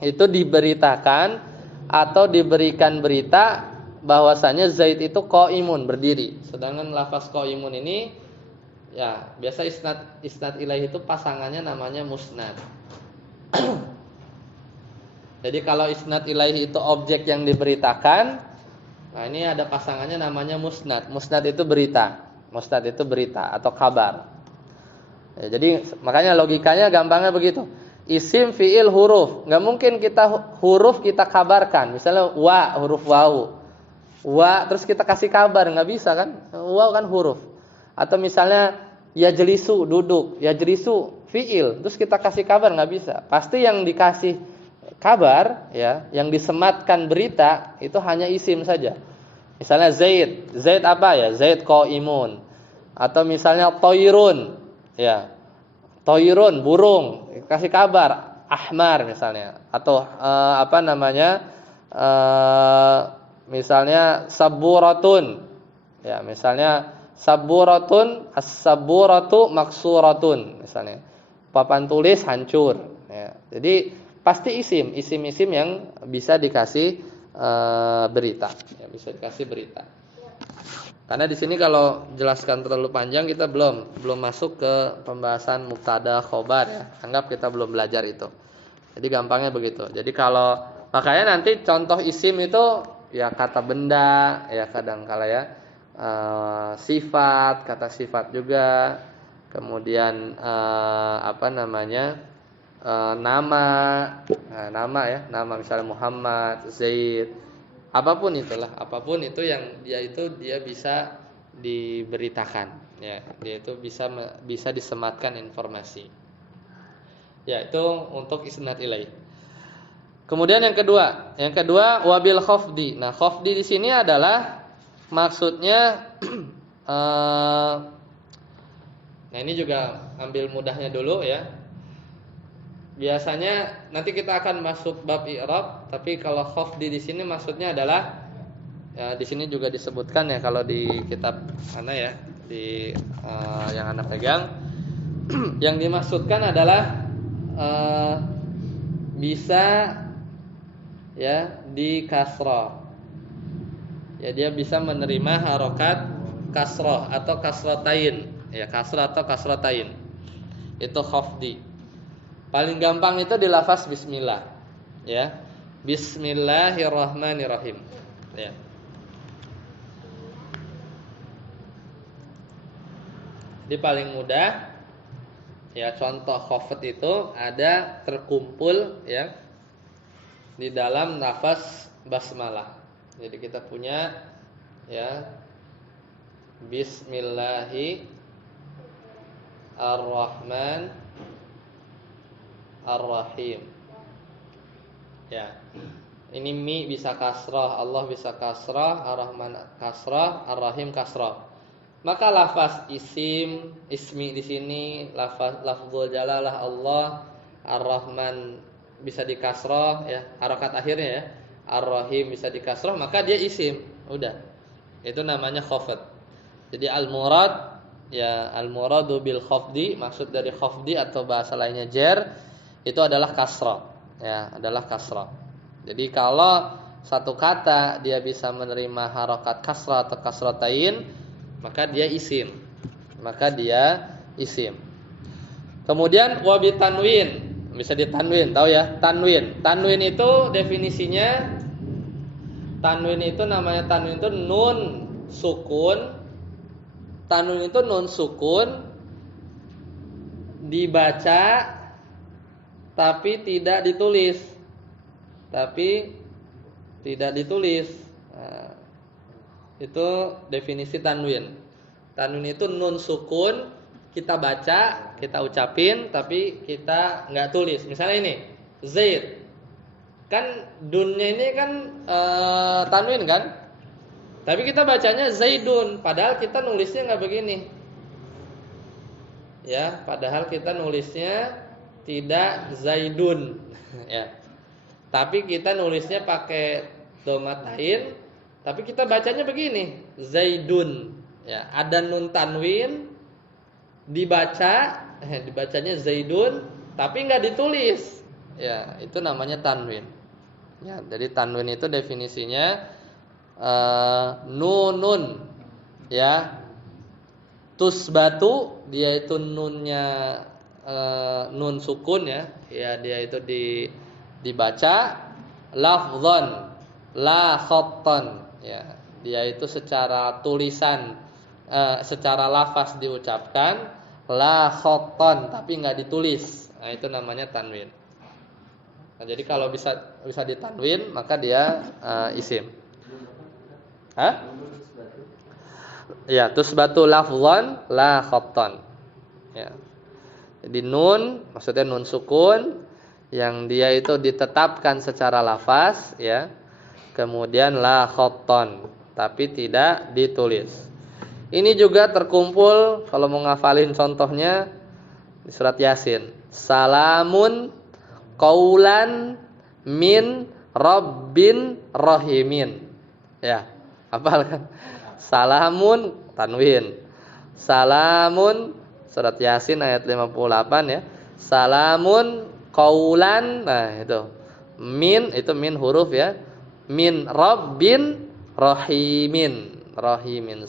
itu diberitakan atau diberikan berita bahwasanya Zaid itu qaimun, berdiri. Sedangkan lafaz qaimun ini ya, biasa isnad ilaih itu pasangannya namanya musnad. Jadi kalau isnad ilaih itu objek yang diberitakan, nah ini ada pasangannya namanya musnad. Musnad itu berita. Musnad itu berita atau kabar. Ya, jadi makanya logikanya gampangnya begitu. Isim, fiil, huruf. Nggak mungkin kita huruf kita kabarkan. Misalnya wa, huruf wau. Wa terus kita kasih kabar, nggak bisa kan? Wa kan huruf. Atau misalnya yajlisu, duduk. Yajlisu, fiil. Terus kita kasih kabar, nggak bisa. Pasti yang dikasih kabar ya, yang disematkan berita itu hanya isim saja. Misalnya Zaid. Zaid apa ya? Zaid qaimun. Atau misalnya toirun. Ya. Toirun, burung, kasih kabar, ahmar misalnya, atau misalnya saburatun, ya, misalnya saburatun, as-saburatu maksuratun, misalnya papan tulis hancur, ya. Jadi pasti isim yang bisa dikasih berita, ya, bisa dikasih berita. Karena di sini kalau jelaskan terlalu panjang kita belum masuk ke pembahasan mubtada khobar ya. Anggap kita belum belajar itu. Jadi gampangnya begitu. Jadi kalau makanya nanti contoh isim itu ya kata benda ya, kadang kala ya sifat, kata sifat juga. Kemudian nama. Nah, nama ya, nama misalnya Muhammad, Zaid. Apapun itulah, apapun itu yang dia bisa diberitakan, ya, dia itu bisa disematkan informasi. Ya, itu untuk isnad ilaih. Kemudian yang kedua wabil khafdi. Nah, khafdi di sini adalah maksudnya nah ini juga ambil mudahnya dulu ya. Biasanya nanti kita akan masuk bab i'rab, tapi kalau khafdi di sini maksudnya adalah ya, di sini juga disebutkan ya kalau di kitab mana ya, di yang Anda pegang yang dimaksudkan adalah bisa ya di kasrah. Ya, dia bisa menerima harokat kasrah atau kasratain, ya, kasrah atau kasratain. Itu khafdi. Paling gampang itu di lafaz bismillah, ya. Bismillahirrahmanirrahim, ya. Di paling mudah Ya, contoh khafat itu ada terkumpul ya di dalam nafas basmalah. Jadi kita punya ya Bismillahirrahmanirrahim. Ya. Ini mi bisa kasrah, Allah bisa kasrah, Ar-Rahman kasrah, Ar-Rahim kasrah. Maka lafaz isim, ismi di sini lafzul jalalah Allah, Ar-Rahman bisa dikasrah ya, harakat akhirnya ya. Ar-Rahim bisa dikasrah, maka dia isim. Udah. Itu namanya khafd. Jadi al-murad ya al-muradu bil khafdi, maksud dari khafdi atau bahasa lainnya jar itu adalah kasrah. Ya, adalah kasrah. Jadi kalau satu kata dia bisa menerima harakat kasrah atau kasratain, maka dia isim. Kemudian wabi tanwin, bisa ditanwin, tahu ya? Tanwin. Tanwin itu definisinya tanwin itu namanya tanwin itu nun sukun. Tanwin itu nun sukun dibaca tapi tidak ditulis. Nah, itu definisi tanwin. Tanwin itu nun sukun, kita baca, kita ucapin, tapi kita nggak tulis. Misalnya ini, Zaid. Kan dunnya ini kan tanwin kan? Tapi kita bacanya Zaidun, padahal kita nulisnya nggak begini. Ya, padahal kita nulisnya tidak Zaidun. Ya. Tapi kita nulisnya pakai domatain, tapi kita bacanya begini, Zaidun. Ya, ada nun tanwin dibacanya Zaidun, tapi nggak ditulis. Ya, itu namanya tanwin. Ya, jadi tanwin itu definisinya nunun. Ya, tusbatu dia itu nunnya nun sukun ya. Ya, dia itu dibaca lafzan la khattan ya, dia itu secara tulisan secara lafaz diucapkan la khattan tapi enggak ditulis. Nah, itu namanya tanwin. Nah, jadi kalau bisa ditanwin maka dia isim. Hah? Ya, tusbatu lafzan la khattan. Ya. Jadi nun maksudnya nun sukun yang dia itu ditetapkan secara lafaz ya. Kemudian la khatton tapi tidak ditulis. Ini juga terkumpul kalau mau ngafalin contohnya di surat Yasin. Salamun qaulan min rabbin rahimin. Ya, hafal kan? Salamun tanwin. Salamun surat Yasin ayat 58 ya. Salamun qaulan, nah itu min huruf ya, min rabbin rahimin,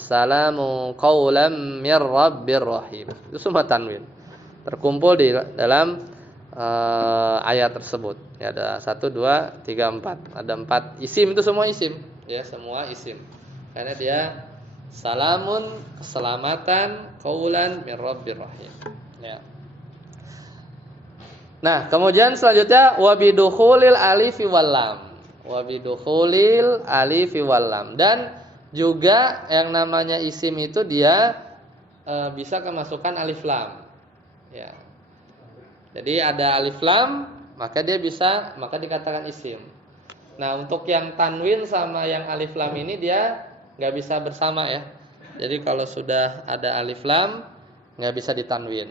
salamu qaulan mir rabbir rahim, itu semua tanwin terkumpul di dalam ayat tersebut ya. Ada 1, 2, 3, 4, ada 4 isim, itu semua isim ya, semua isim karena dia salamun keselamatan, qaulan mir rabbir rahim ya. Nah, kemudian selanjutnya wabidukhulil alifi wallam. Wabidukhulil alifi wallam. Dan juga yang namanya isim itu dia bisa kemasukan alif lam. Ya. Jadi ada alif lam, maka dikatakan isim. Nah, untuk yang tanwin sama yang alif lam ini dia nggak bisa bersama ya. Jadi kalau sudah ada alif lam nggak bisa ditanwin.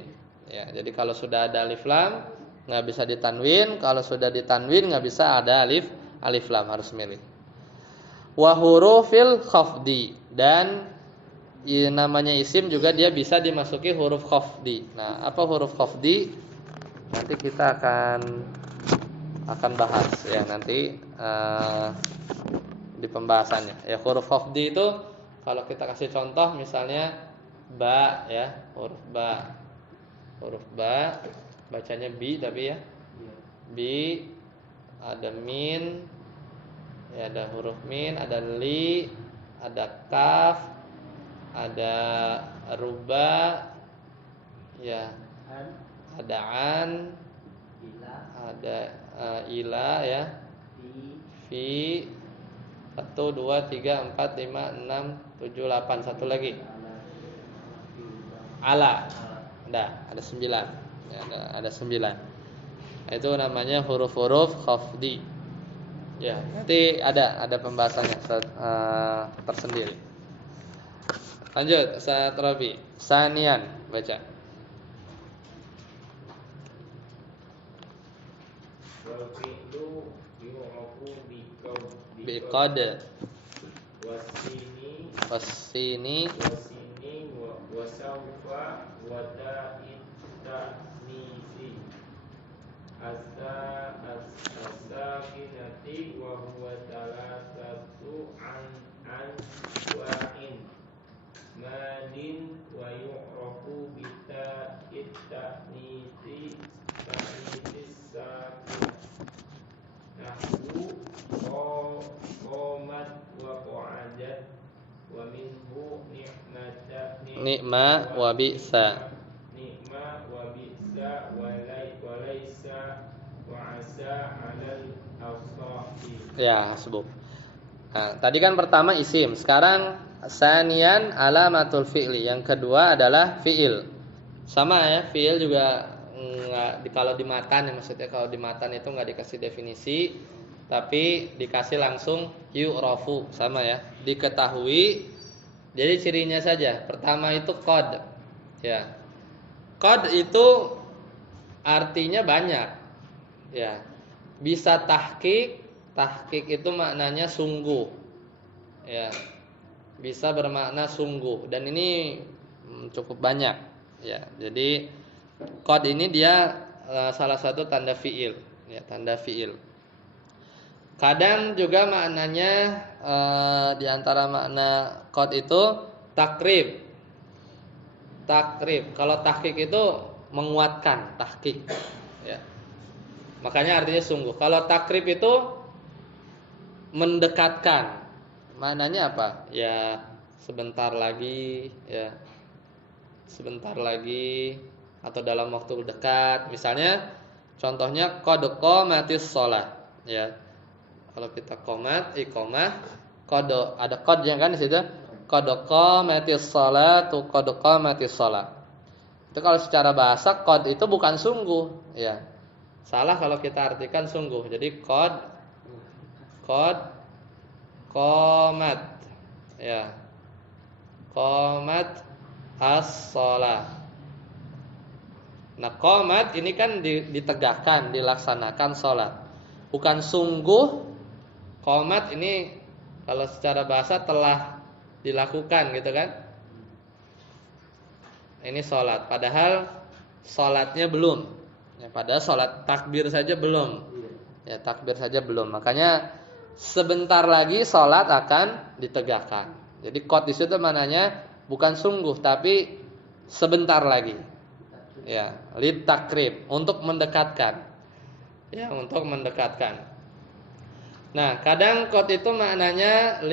Ya, jadi kalau sudah ada alif lam nggak bisa ditanwin, kalau sudah ditanwin nggak bisa ada alif lam, harus milih. Wa hurufil khafdi, dan namanya isim juga dia bisa dimasuki huruf khafdi. Nah, apa huruf khafdi? Nanti kita akan bahas ya nanti di pembahasannya. Ya, huruf khafdi itu kalau kita kasih contoh misalnya ba ya, huruf ba. Huruf ba bacanya bi tapi ya. Bi, ada min, ya ada huruf min, ada li, ada kaf, ada ruba, ya, ada an, ada ila ya, fi 1 2 3 4 5 6 7 8, satu lagi ala, ada 9 ya, ada 9. Itu namanya huruf-huruf khafdi. Ya, nanti ada pembahasannya tersendiri. Lanjut, Ustaz Rabi. Sanian, baca. Wal fi'lu yu'rafu Biqad wasini wasini wa sawfa wa ta'id ta'nisi as-sakinati wa huwa thalathatu an wa'in madin wa yu'rafu bi ta'id ta'nisi sakin nahwu qomat wa qa'adat wa minhu ni'ma wa bi'sa wa laisa wa asa 'alal awsafi. Ya, sebut. Nah, tadi kan pertama isim, sekarang sanian alamatul fi'li. Yang kedua adalah fi'il. Sama ya, fi'il juga kalau di matan ya, maksudnya kalau di matan itu nggak dikasih definisi, tapi dikasih langsung yu'rafu, sama ya, diketahui. Jadi cirinya saja. Pertama itu qad. Ya. Qad itu artinya banyak. Ya. Bisa tahqiq. Tahqiq itu maknanya sungguh. Ya. Bisa bermakna sungguh, dan ini cukup banyak. Ya. Jadi qad ini dia salah satu tanda fi'il, ya, tanda fi'il. Kadang juga maknanya di antara makna qad itu takrib. Takrib. Kalau tahqiq itu menguatkan, tahqiq. Ya. Makanya artinya sungguh. Kalau takrib itu mendekatkan. Maknanya apa? Ya, sebentar lagi, ya. Sebentar lagi atau dalam waktu dekat. Misalnya contohnya qad qamatis shalah, ya. Kalau kita qomat, iqamah, qad ada qad yang kan di situ. Qad qamatis shalatu, qad qamatis shalah. Itu kalau secara bahasa qad itu bukan sungguh, ya. Salah kalau kita artikan sungguh. Jadi qad qamat, ya. Qamat as-shalah. Nah, qomat ini kan ditegakkan, dilaksanakan sholat. Bukan sungguh. Qomat ini kalau secara bahasa telah dilakukan, gitu kan? Ini sholat. Padahal sholatnya belum. Ya, padahal sholat takbir saja belum. Ya, takbir saja belum. Makanya sebentar lagi sholat akan ditegakkan. Jadi qad di situ mananya bukan sungguh, tapi sebentar lagi. Ya, lit takrib, untuk mendekatkan. Ya, untuk mendekatkan. Nah, kadang qad itu maknanya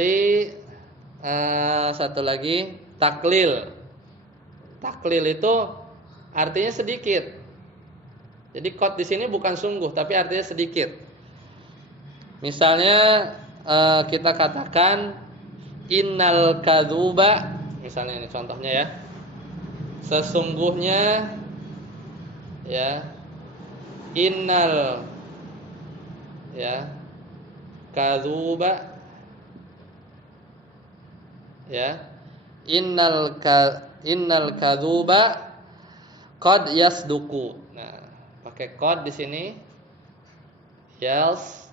satu lagi taklil. Taklil itu artinya sedikit. Jadi qad di sini bukan sungguh, tapi artinya sedikit. Misalnya kita katakan innal kadzuba, misalnya ini contohnya ya. Sesungguhnya, ya, innal, ya, kadzuba, ya, innal kadzuba qad yasduqu. Nah, pakai qad di sini, yasduqu.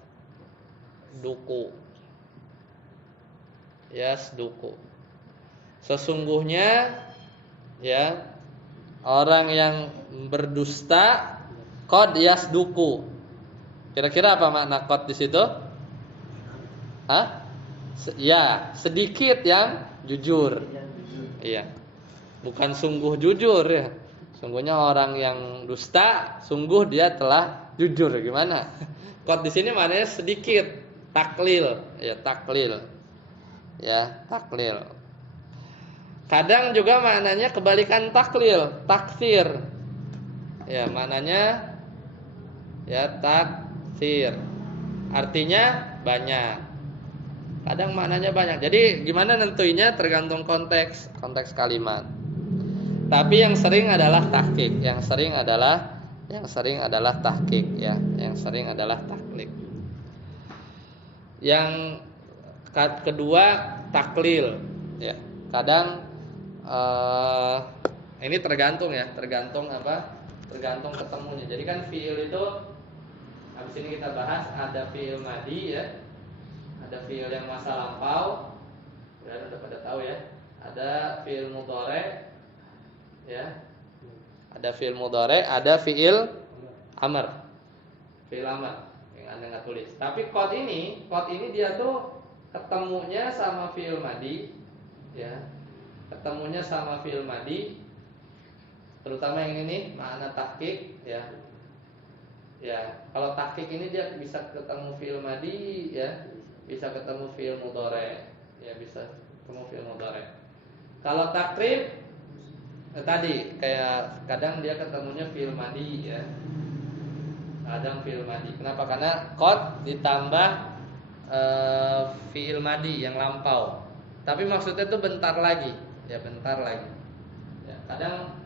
Sesungguhnya, ya, orang yang berdusta qad yasduqu. Kira-kira apa makna qad di situ? Ya, sedikit yang jujur. Iya. Bukan sungguh jujur, ya. Sungguhnya orang yang dusta, sungguh dia telah jujur. Gimana? Qad di sini maknanya sedikit, taklil, ya, taklil. Ya, taklil. Kadang juga maknanya kebalikan taklil, takfir. Ya, maknanya ya taktsir. Artinya banyak. Kadang maknanya banyak. Jadi gimana nentuinya tergantung konteks kalimat. Tapi yang sering adalah tahqiq, yang sering adalah tahqiq ya, yang sering adalah taklid. Yang kedua taklil ya. Kadang ini tergantung apa? Tergantung ketemunya. Jadi kan fiil itu habis ini kita bahas ada fiil madi ya. Ada fiil yang masa lampau. Ya, udah pada tahu ya. Ada fiil mudhari ya. Ada fiil mudhari, ada fiil amr. Fiil amr yang Anda nggak tulis. Tapi qad ini dia tuh ketemunya sama fiil madi ya. Ketemunya sama fiil madi. Terutama yang ini nih, makna tahqiq ya. Ya, kalau tahqiq ini dia bisa ketemu fiil madi ya, bisa ketemu fiil mudhari ya, bisa ketemu fiil mudhari. Kalau takrib tadi kayak kadang dia ketemunya fiil madi ya. Kadang fiil madi. Kenapa? Karena qad ditambah fiil madi yang lampau. Tapi maksudnya itu bentar lagi, ya bentar lagi. Ya, kadang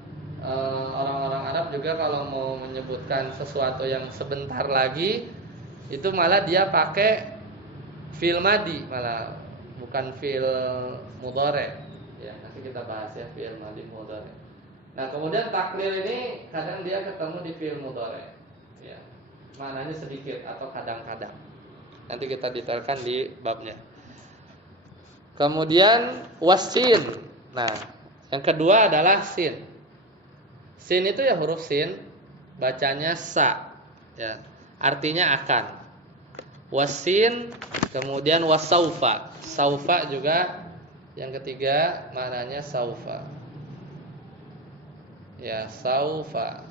orang-orang Arab juga kalau mau menyebutkan sesuatu yang sebentar lagi itu malah dia pakai fiil madi, malah bukan fiil mudhari. Ya, nanti kita bahas ya fiil madi mudhari. Nah, kemudian taklil ini kadang dia ketemu di fiil mudhari. Ya. Maknanya sedikit atau kadang-kadang. Nanti kita detailkan di babnya. Kemudian wasin. Nah, yang kedua adalah sin. Sin itu ya huruf sin, bacanya sa, ya, artinya akan. Wasin, kemudian wasaufa. Saufa juga yang ketiga maknanya saufa. Ya, saufa.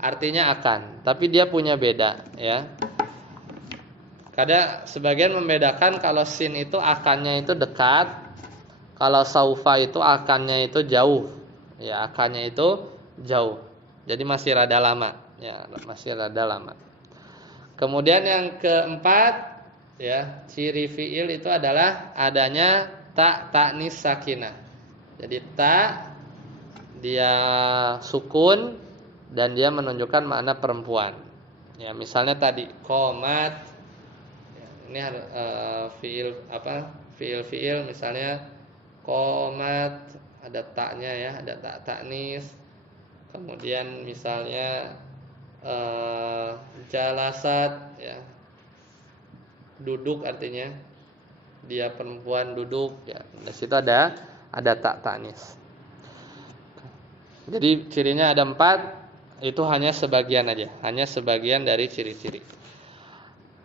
Artinya akan, tapi dia punya beda, ya. Kadang sebagian membedakan kalau sin itu akannya itu dekat, kalau saufa itu akannya itu jauh. Ya, akannya itu jauh. Jadi masih rada lama, ya, masih rada lama. Kemudian yang keempat, ya, ciri fiil itu adalah adanya ta'nis sakinah. Jadi ta dia sukun dan dia menunjukkan makna perempuan. Ya, misalnya tadi qomat. Ya, ini fiil apa? Fiil misalnya qomat, ada taknya ya, ada tak ta'nis. Kemudian misalnya jalasat ya, duduk artinya dia perempuan duduk ya. Di situ ada tak ta'nis. Jadi cirinya ada 4, itu hanya sebagian aja, hanya sebagian dari ciri-ciri.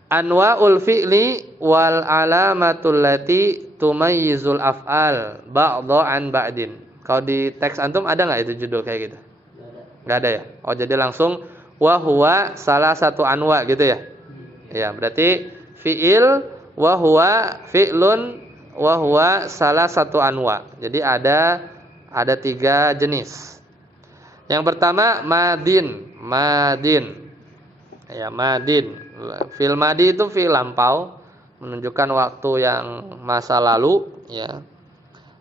Anwa'ul fi'li wal alamatul lati tumayyizul af'al ba'dha an ba'din. Kalau di teks antum ada enggak itu judul kayak gitu? Enggak ada ya. Oh, jadi langsung wa huwa salah satu anwa gitu ya. Ya, berarti fi'il wa huwa fi'lun wa huwa salah satu anwa. Jadi ada 3 jenis. Yang pertama madin. Ya, madin. Fi'il madi itu fi'il lampau, menunjukkan waktu yang masa lalu ya.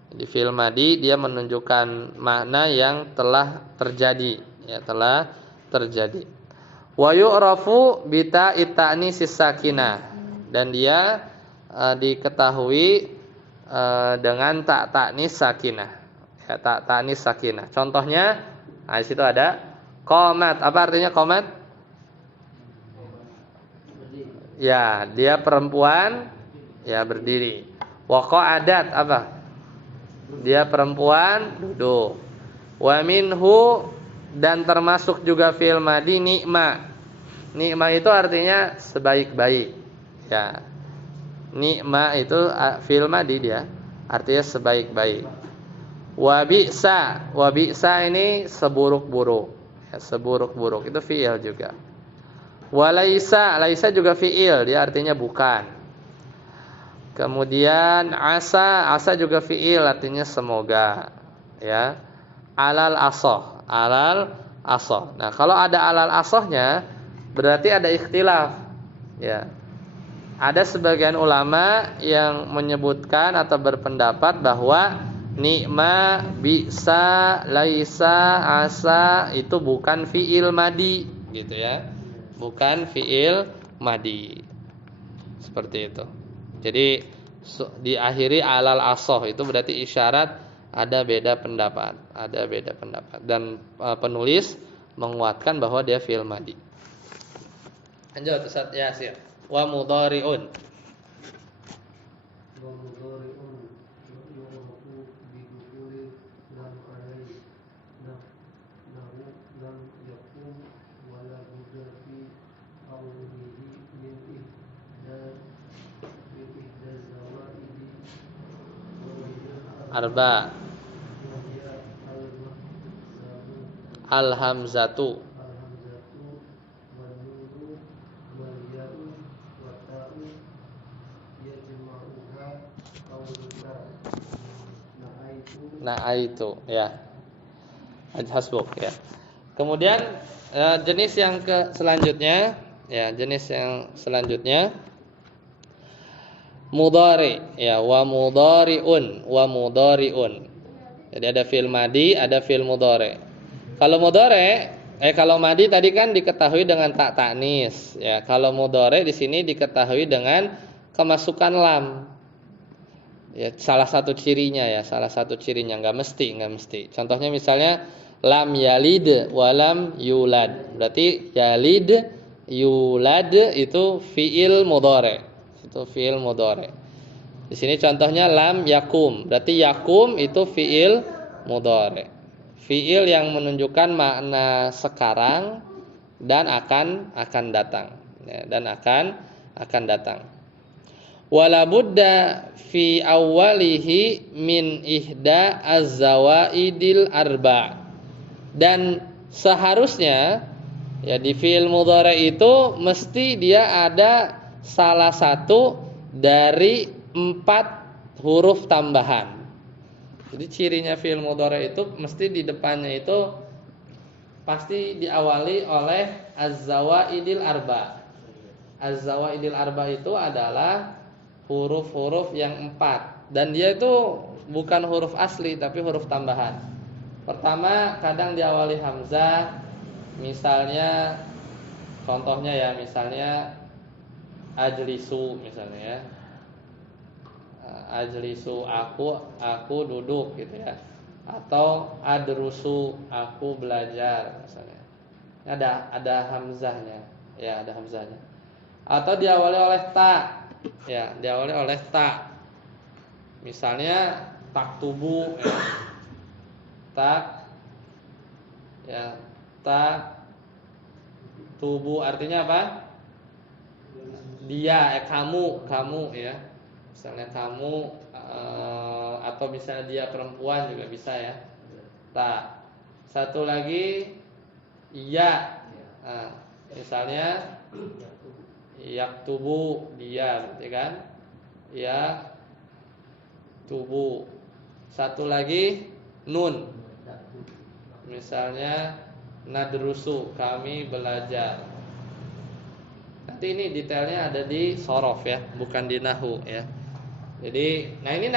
Di fi'il madi dia menunjukkan makna yang telah terjadi, ya, telah terjadi. Wa yu'rafu bi ta'it ta'nis sakinah, dan dia diketahui dengan ta'nis sakinah. Ya, ta'nis sakinah. Contohnya, nah di situ ada qomat. Apa artinya qomat? Ya, dia perempuan ya berdiri. Wa qa'adat apa? Dia perempuan duduk. Wa minhu, dan termasuk juga fi'il madi ni'ma. Ni'ma itu artinya sebaik-baik. Ya. Ni'ma itu fi'il madi dia, artinya sebaik-baik. Wa bi'sa ini seburuk-buruk. Ya, seburuk-buruk itu fi'il juga. Wa laisa juga fi'il, dia artinya bukan. Kemudian asa juga fi'il, artinya semoga. Ya. Alal asoh. Nah, kalau ada alal asohnya berarti ada ikhtilaf. Ya. Ada sebagian ulama yang menyebutkan atau berpendapat bahwa nikma, bisa, laisa, asa itu bukan fiil madi, gitu ya. Bukan fiil madi. Seperti itu. Jadi diakhiri alal asoh itu berarti isyarat ada beda pendapat, dan penulis menguatkan bahwa dia fiil madi. Lanjut Ustaz Yasir. Wa mudhari'un. Wa mudhari'un yu'rafu bi dukuli lam alai nahu lam yakum wa la budda fi awlihi min ihda zawaidi Arba. wa hiya Al-hamzatu. al-hamzatu wal nunu wal ya'u wa ta'u yajma'uha qawluka Na'aitu ya. Hasbuk ya. Kemudian jenis yang selanjutnya ya, mudhari ya, wa mudhari'un. Jadi ada fi'il madi, ada fi'il mudhari. Kalau madi tadi kan diketahui dengan tak ta'nis ya. Kalau mudhari di sini diketahui dengan kemasukan lam. Ya, salah satu cirinya, enggak mesti. Contohnya misalnya lam yalid wa lam yulad. Berarti yalid, yulad itu fiil mudhari. Di sini contohnya lam yakum. Berarti yakum itu fiil mudhari. Fiil yang menunjukkan makna sekarang dan akan datang. Ya, dan akan datang. Wala budda fi awwalihi min ihda az-zawaidil arba. Dan seharusnya ya di fi'il mudhari itu mesti dia ada salah satu dari 4 huruf tambahan. Jadi cirinya fi'il mudhari itu mesti di depannya itu pasti diawali oleh az-zawaidil arba. Az-zawaidil arba itu adalah huruf-huruf yang 4 dan dia itu bukan huruf asli tapi huruf tambahan. Pertama kadang diawali hamzah, misalnya contohnya ya, misalnya ajlisu misalnya ya. Ajlisu aku duduk gitu ya. Atau adrusu aku belajar misalnya. Ada hamzahnya. Ya, ada hamzahnya. Atau diawali oleh ta. Ya, diawali oleh ta. Misalnya taktubu ya. Tak tubu artinya apa? Dia, kamu ya. Misalnya kamu atau misalnya dia perempuan juga bisa ya. Ta. Satu lagi iya. Misalnya yaktubu dia, berarti kan? Ya tubu. Satu lagi nun. Misalnya nadrusu, kami belajar. Nanti ini detailnya ada di shorof ya, bukan di nahwu ya. Jadi, nah ini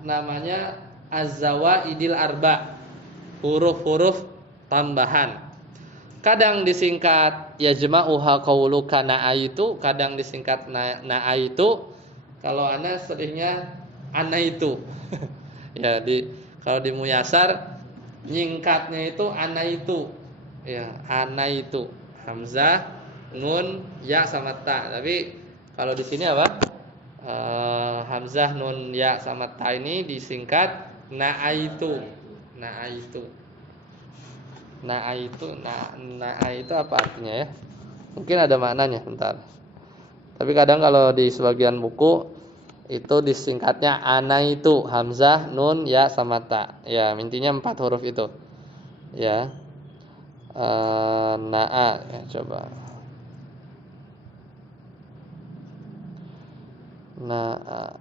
namanya az-zawaidil arba, huruf-huruf tambahan. Kadang disingkat yajma'uha qauluka na'aitu, kadang disingkat na'aitu. Kalau ana seringnya anaitu. Ya, kalau di Muyasar nyingkatnya itu anaitu. Ya, anaitu. Hamzah, nun, ya sama ta. Tapi kalau di sini apa? Hamzah, nun, ya sama ta ini disingkat na'aitu. Na'aitu apa artinya ya? Mungkin ada maknanya, bentar. Tapi kadang kalau di sebagian buku itu disingkatnya anaitu, hamzah, nun, ya sama ta. Ya, intinya 4 huruf itu. Ya. Na'a ya, coba. Na'a.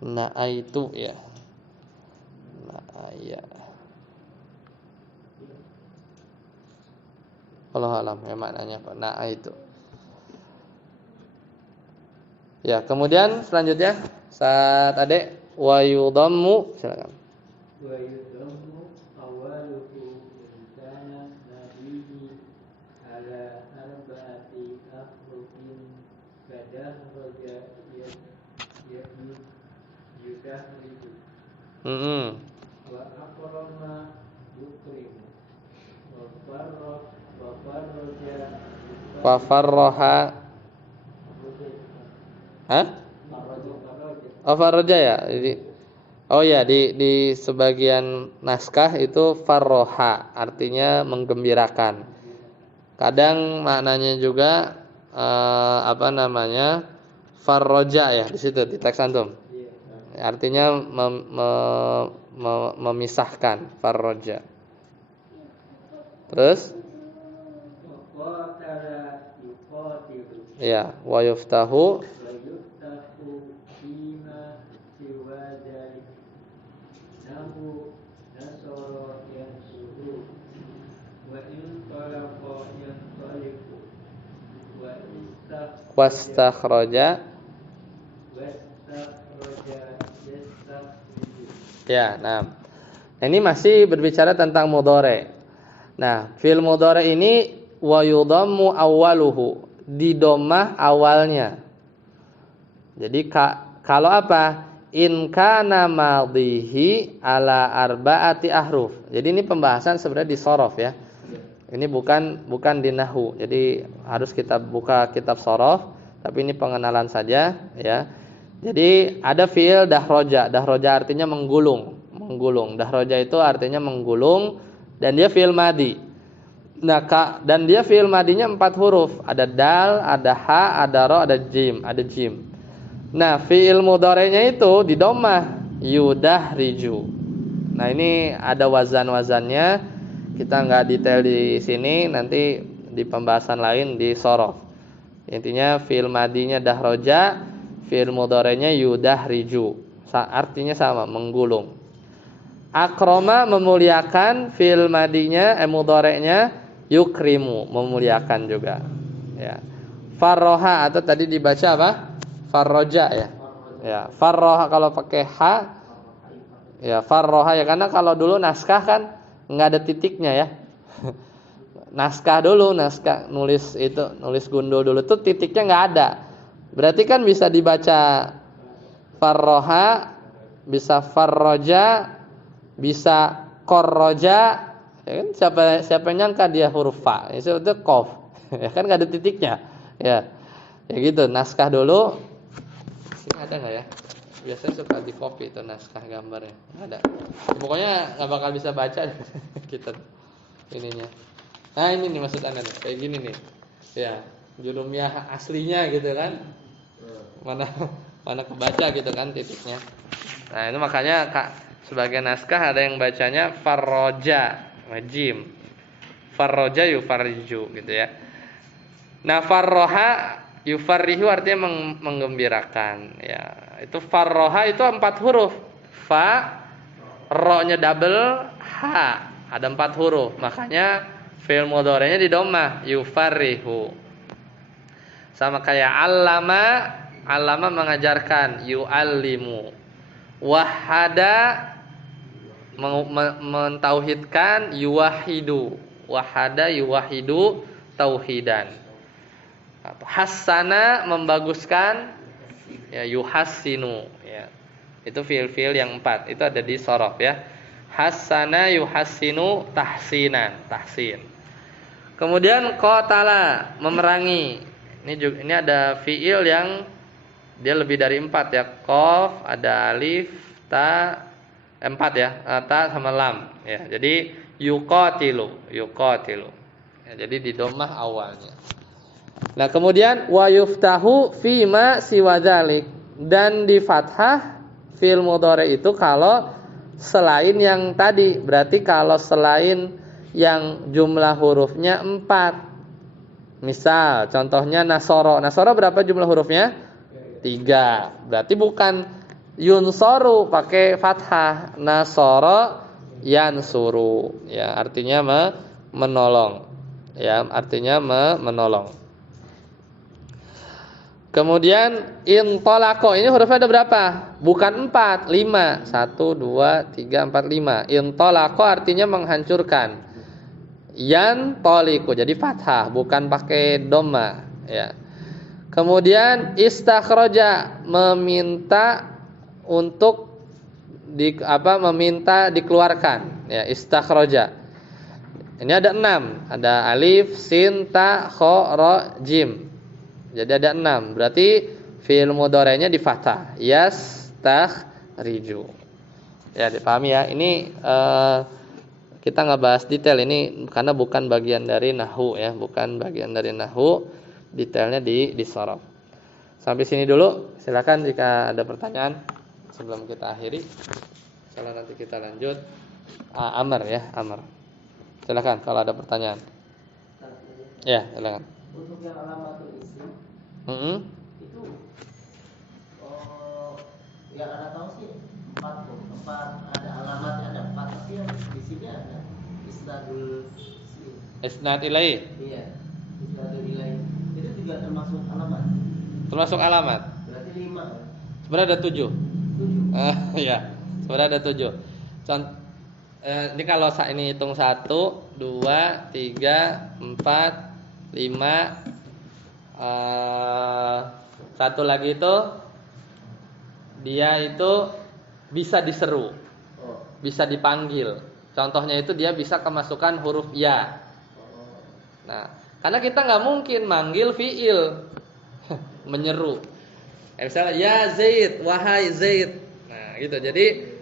Na'aitu ya. Na'aya. Allah alam ya maknanya apa? Na'aitu. Ya, kemudian selanjutnya saat adek wa yudammu silakan. Wa yudammu awaluhu kana nabihi ala arba'ati ahrufin kadah roja yudah ribu wa akrama yukrimu wa farroja Wa farroha. Hah? Oh farroja ya. Oh ya di sebagian naskah itu farroha artinya menggembirakan. Kadang maknanya juga farroja ya di situ di teks antum. Artinya memisahkan farroja. Terus ya wa yuftahu wastakhraja. Ya, nah. Ini masih berbicara tentang mudhari. Nah, fi'il mudhari ini wa yudammu awwaluhu, di dhammah awalnya. Jadi kalau apa? In kana madhihi ala arba'ati ahruf. Jadi ini pembahasan sebenarnya di shorof ya. Ini bukan di nahwu. Jadi harus kita buka kitab shorof, tapi ini pengenalan saja ya. Jadi ada fi'il dahroja. Dahroja artinya menggulung. Dahroja itu artinya menggulung dan dia fi'il madi. Nah, dan dia fi'il madinya 4 huruf. Ada dal, ada ha, ada ro, ada jim. Nah, fi'il mudhari'nya itu di dhammah yudahriju. Nah, ini ada wazan-wazannya. Kita nggak detail di sini, nanti di pembahasan lain di shorof. Intinya fi'il madinya dahroja, fi'il mudhari'nya yudahriju. Artinya sama, menggulung. Akroma memuliakan, fi'il madinya mudhari'nya yukrimu, memuliakan juga. Ya. Farroha atau tadi dibaca apa? Farroja ya. Ya, farroha kalau pakai ha. Ya, farroha ya karena kalau dulu naskah kan nggak ada titiknya ya. Naskah nulis gundul dulu tuh titiknya nggak ada. Berarti kan bisa dibaca farroha, bisa farroja, bisa korroja. Ya kan siapa nyangka dia huruf fa? Itu qaf. Ya kan nggak ada titiknya. Ya gitu. Naskah dulu. Sini ada nggak ya? Biasanya suka di copy itu naskah gambarnya. Nggak ada. Pokoknya nggak bakal bisa baca kita ininya. Nah ini nih maksud anda nih, kayak gini nih. Ya jurumiyah aslinya gitu kan. Mana kebaca gitu kan titiknya. Nah itu makanya sebagian naskah ada yang bacanya farroja wajim, farroja yufarriju gitu ya. Nah farroha yufarrihu artinya menggembirakan ya. Itu farroha itu 4 huruf. Fa, ro-nya double, ha ada 4 huruf. Makanya fi'il mudhari'nya di dhammah yufarrihu. Sama kayak allama mengajarkan, yu'allimu. Wahada mentauhidkan, yuwahidu. Wahada yuwahidu tauhidan. Hassana membaguskan, ya yuhassinu ya. Itu fiil-fiil yang 4. Itu ada di shorof ya. Hassana yuhassinu tahsin. Kemudian qatala memerangi. Ini ada fiil yang dia lebih dari 4 ya. Qaf, ada alif, ta, 4 ya. Ta sama lam ya. Jadi yuqatilu. Ya, jadi di dhammah awalnya. Nah, kemudian wa yuftahu fi ma siwadzalik, dan di fathah fi'il mudhari itu kalau selain yang tadi. Berarti kalau selain yang jumlah hurufnya 4. Misal contohnya nasoro. Nasoro berapa jumlah hurufnya? 3. Berarti bukan Yunsoru pakai fathah, nasara yansuru. Ya, artinya menolong. Ya, artinya menolong. Kemudian intolako, ini hurufnya ada berapa? Bukan 4, 5. 1, 2, 3, 4, 5. Intolako artinya menghancurkan. Yantoliku, jadi fathah, bukan pakai doma. Ya. Kemudian istakhroja, meminta untuk meminta dikeluarkan. Ya, istakhroja. Ini ada 6, ada alif, sin, ta, kha, ra, jim. Jadi ada 6. Berarti fi'il mudhari'nya di fathah. Yastakhriju. Ya, dipahami ya. Ini kita nggak bahas detail ini karena bukan bagian dari nahwu ya, bukan bagian dari nahwu. Detailnya di sorof. Sampai sini dulu. Silakan jika ada pertanyaan sebelum kita akhiri. Kalau nanti kita lanjut Amr ya, Amr. Silakan kalau ada pertanyaan. Ya, silakan. Untuk yang alamatul isim itu yang ada tahu sih 4 ada alamatnya ada 4, tapi yang di sini ada isnadul isim. Isnad ilai. Iya, isnadul ilai. Itu juga termasuk alamat. Termasuk alamat. Berarti 5. Sebenarnya ada 7. 7. Ya, sebenarnya ada 7. Ini kalau ini hitung 1, 2, 3, 4, 5. Satu lagi itu dia itu bisa diseru, bisa dipanggil. Contohnya itu dia bisa kemasukan huruf ya. Nah, karena kita nggak mungkin manggil fiil menyeru. Misalnya ya Zaid, wahai Zaid. Nah, gitu. Jadi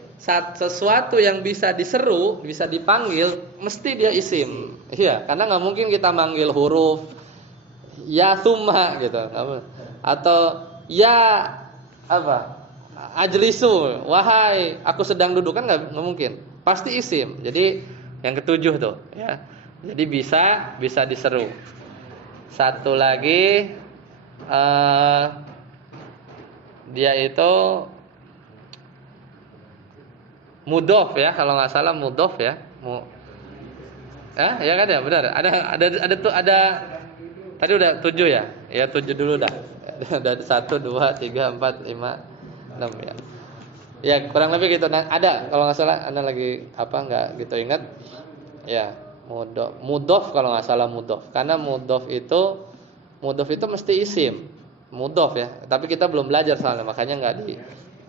sesuatu yang bisa diseru, bisa dipanggil, mesti dia isim. Iya, karena nggak mungkin kita manggil huruf ya summa gitu, atau ya ajlisu, wahai aku sedang duduk, kan nggak mungkin, pasti isim. Jadi yang ketujuh tuh ya, jadi bisa diseru. Satu lagi dia itu mudhof ya, kalau nggak salah mudhof ya, ya kan ya, benar. Ada tadi udah 7 ya? Ya 7 dulu dah. Ada 1, 2, 3, 4, 5, 6 ya. Ya kurang lebih gitu. Nah, ada kalau nggak salah, Anda lagi nggak gitu ingat? Ya mudhof kalau nggak salah mudhof. Karena mudhof itu mesti isim. Mudhof ya. Tapi kita belum belajar soalnya, makanya nggak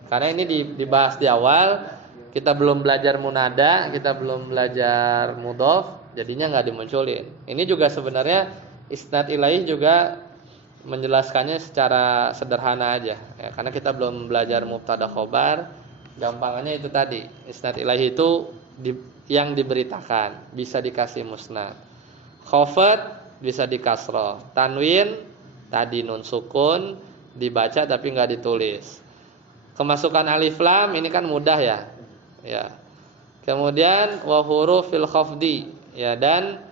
karena ini dibahas di awal. Kita belum belajar munada, kita belum belajar mudhof, jadinya nggak dimunculin. Ini juga sebenarnya isnad ilaih juga menjelaskannya secara sederhana aja ya, karena kita belum belajar mubtada khobar. Gampangannya itu tadi, isnad ilaih itu yang diberitakan, bisa dikasih musnad. Khafad bisa dikasroh, tanwin tadi nun sukun dibaca tapi nggak ditulis. Kemasukan alif lam ini kan mudah ya. Ya. Kemudian wa hurufil khafdi ya, dan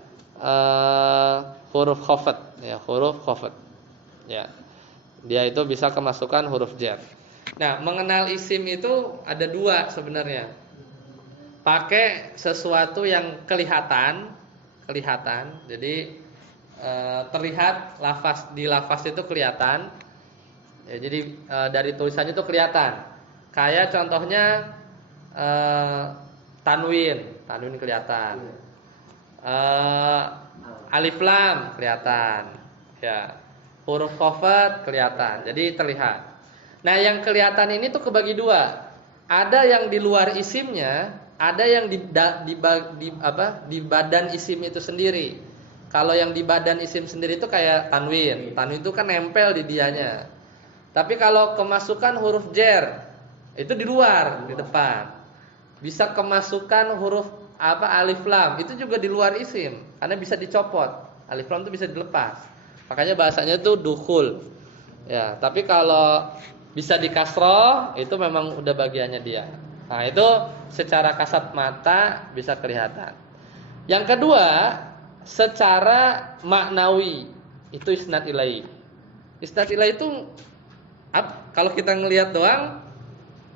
huruf khafat ya, huruf khafat ya, dia itu bisa kemasukan huruf jar. Nah, mengenal isim itu ada 2 sebenarnya. Pakai sesuatu yang kelihatan, jadi terlihat di lafaz itu kelihatan ya, jadi dari tulisannya itu kelihatan. Kayak contohnya tanwin kelihatan, alif lam kelihatan ya, huruf khafat kelihatan, jadi terlihat. Nah, yang kelihatan ini tuh kebagi 2. Ada yang di luar isimnya, ada yang di badan isim itu sendiri. Kalau yang di badan isim sendiri itu kayak tanwin itu kan nempel di dianya. Tapi kalau kemasukan huruf jar itu di luar, di depan. Bisa kemasukan huruf alif lam, itu juga di luar isim karena bisa dicopot. Alif lam itu bisa dilepas. Makanya bahasanya itu dukhul. Ya, tapi kalau bisa dikasroh itu memang udah bagiannya dia. Nah, itu secara kasat mata bisa kelihatan. Yang kedua, secara maknawi itu isnad ilaih. Isnad ilaih itu kalau kita ngelihat doang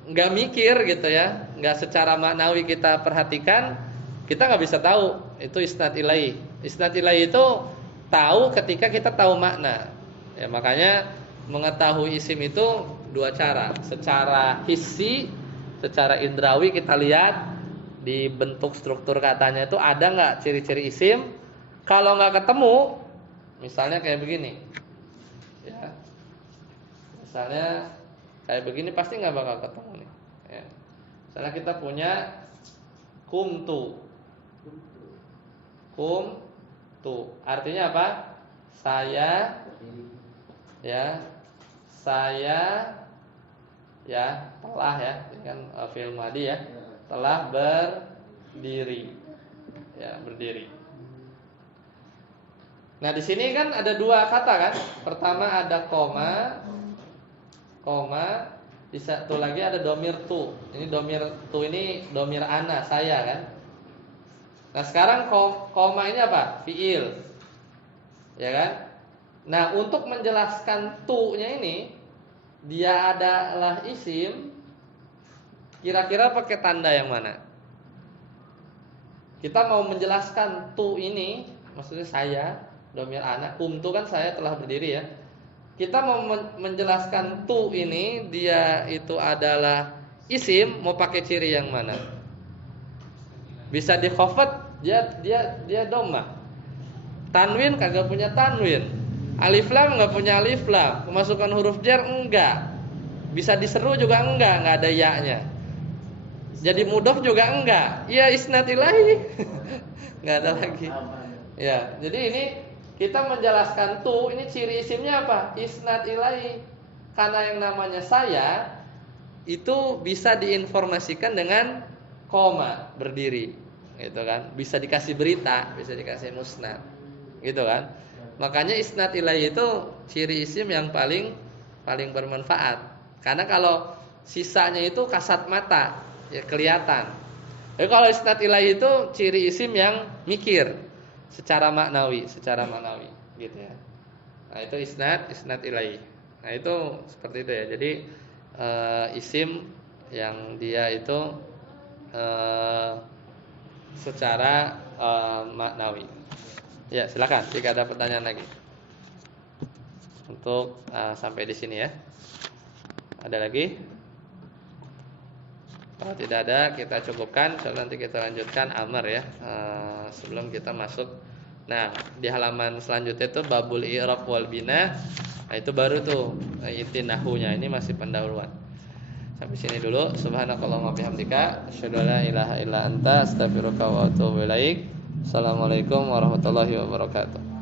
nggak mikir gitu ya, nggak secara maknawi kita perhatikan, kita nggak bisa tahu itu isnad ilahi. Isnad ilahi itu tahu ketika kita tahu makna. Ya, makanya mengetahui isim itu dua cara. Secara hissi, secara indrawi kita lihat di bentuk struktur katanya itu ada nggak ciri-ciri isim. Kalau nggak ketemu, misalnya kayak begini, ya, misalnya kayak begini pasti nggak bakal ketemu nih. Ya. Misalnya kita punya kumtu, artinya apa? Saya, ya, saya, ya, telah ya, ini kan fi'il madhi ya, telah berdiri, ya, berdiri. Nah di sini kan ada dua kata kan. Pertama ada koma, di satu lagi ada domir tu. Ini domir tu ini domir ana, saya kan. Nah sekarang koma ini apa? Fiil, ya kan. Nah untuk menjelaskan tu-nya ini, dia adalah isim. Kira-kira pakai tanda yang mana? Kita mau menjelaskan tu ini, maksudnya saya, domir anak, kumtu kan saya telah berdiri ya. Kita mau menjelaskan tu ini dia itu adalah isim, mau pakai ciri yang mana? Bisa di khafat, dia dhamma. Tanwin kagak punya tanwin. Alif lam enggak punya alif lam. Kemasukan huruf jar enggak. Bisa diseru juga enggak ada ya-nya. Jadi mudhof juga enggak. Iya isnad ilahi. Enggak ada lagi. Ya, jadi ini kita menjelaskan tu, ini ciri isimnya apa? Isnad ilahi. Karena yang namanya saya itu bisa diinformasikan dengan koma, berdiri, gitu kan? Bisa dikasih berita, bisa dikasih musnad, gitu kan? Makanya isnad ilahi itu ciri isim yang paling bermanfaat. Karena kalau sisanya itu kasat mata, ya kelihatan. Jadi kalau isnad ilahi itu ciri isim yang mikir secara maknawi, gitu ya. Nah itu isnad ilahi. Nah itu seperti itu ya. Jadi isim yang dia itu secara maknawi. Ya silakan jika ada pertanyaan lagi. Untuk sampai di sini ya. Ada lagi? Kalau tidak ada kita cukupkan. Soalnya nanti kita lanjutkan amar ya. Sebelum kita masuk. Nah di halaman selanjutnya itu babul i'rab wal bina. Nah itu baru tuh inti nahunya. Ini masih pendahuluan. Sampai sini dulu. Subhanakallahumma bihamdika asyhadu an la ilaha illa anta astaghfiruka wa atubu ilaik. Assalamualaikum warahmatullahi wabarakatuh.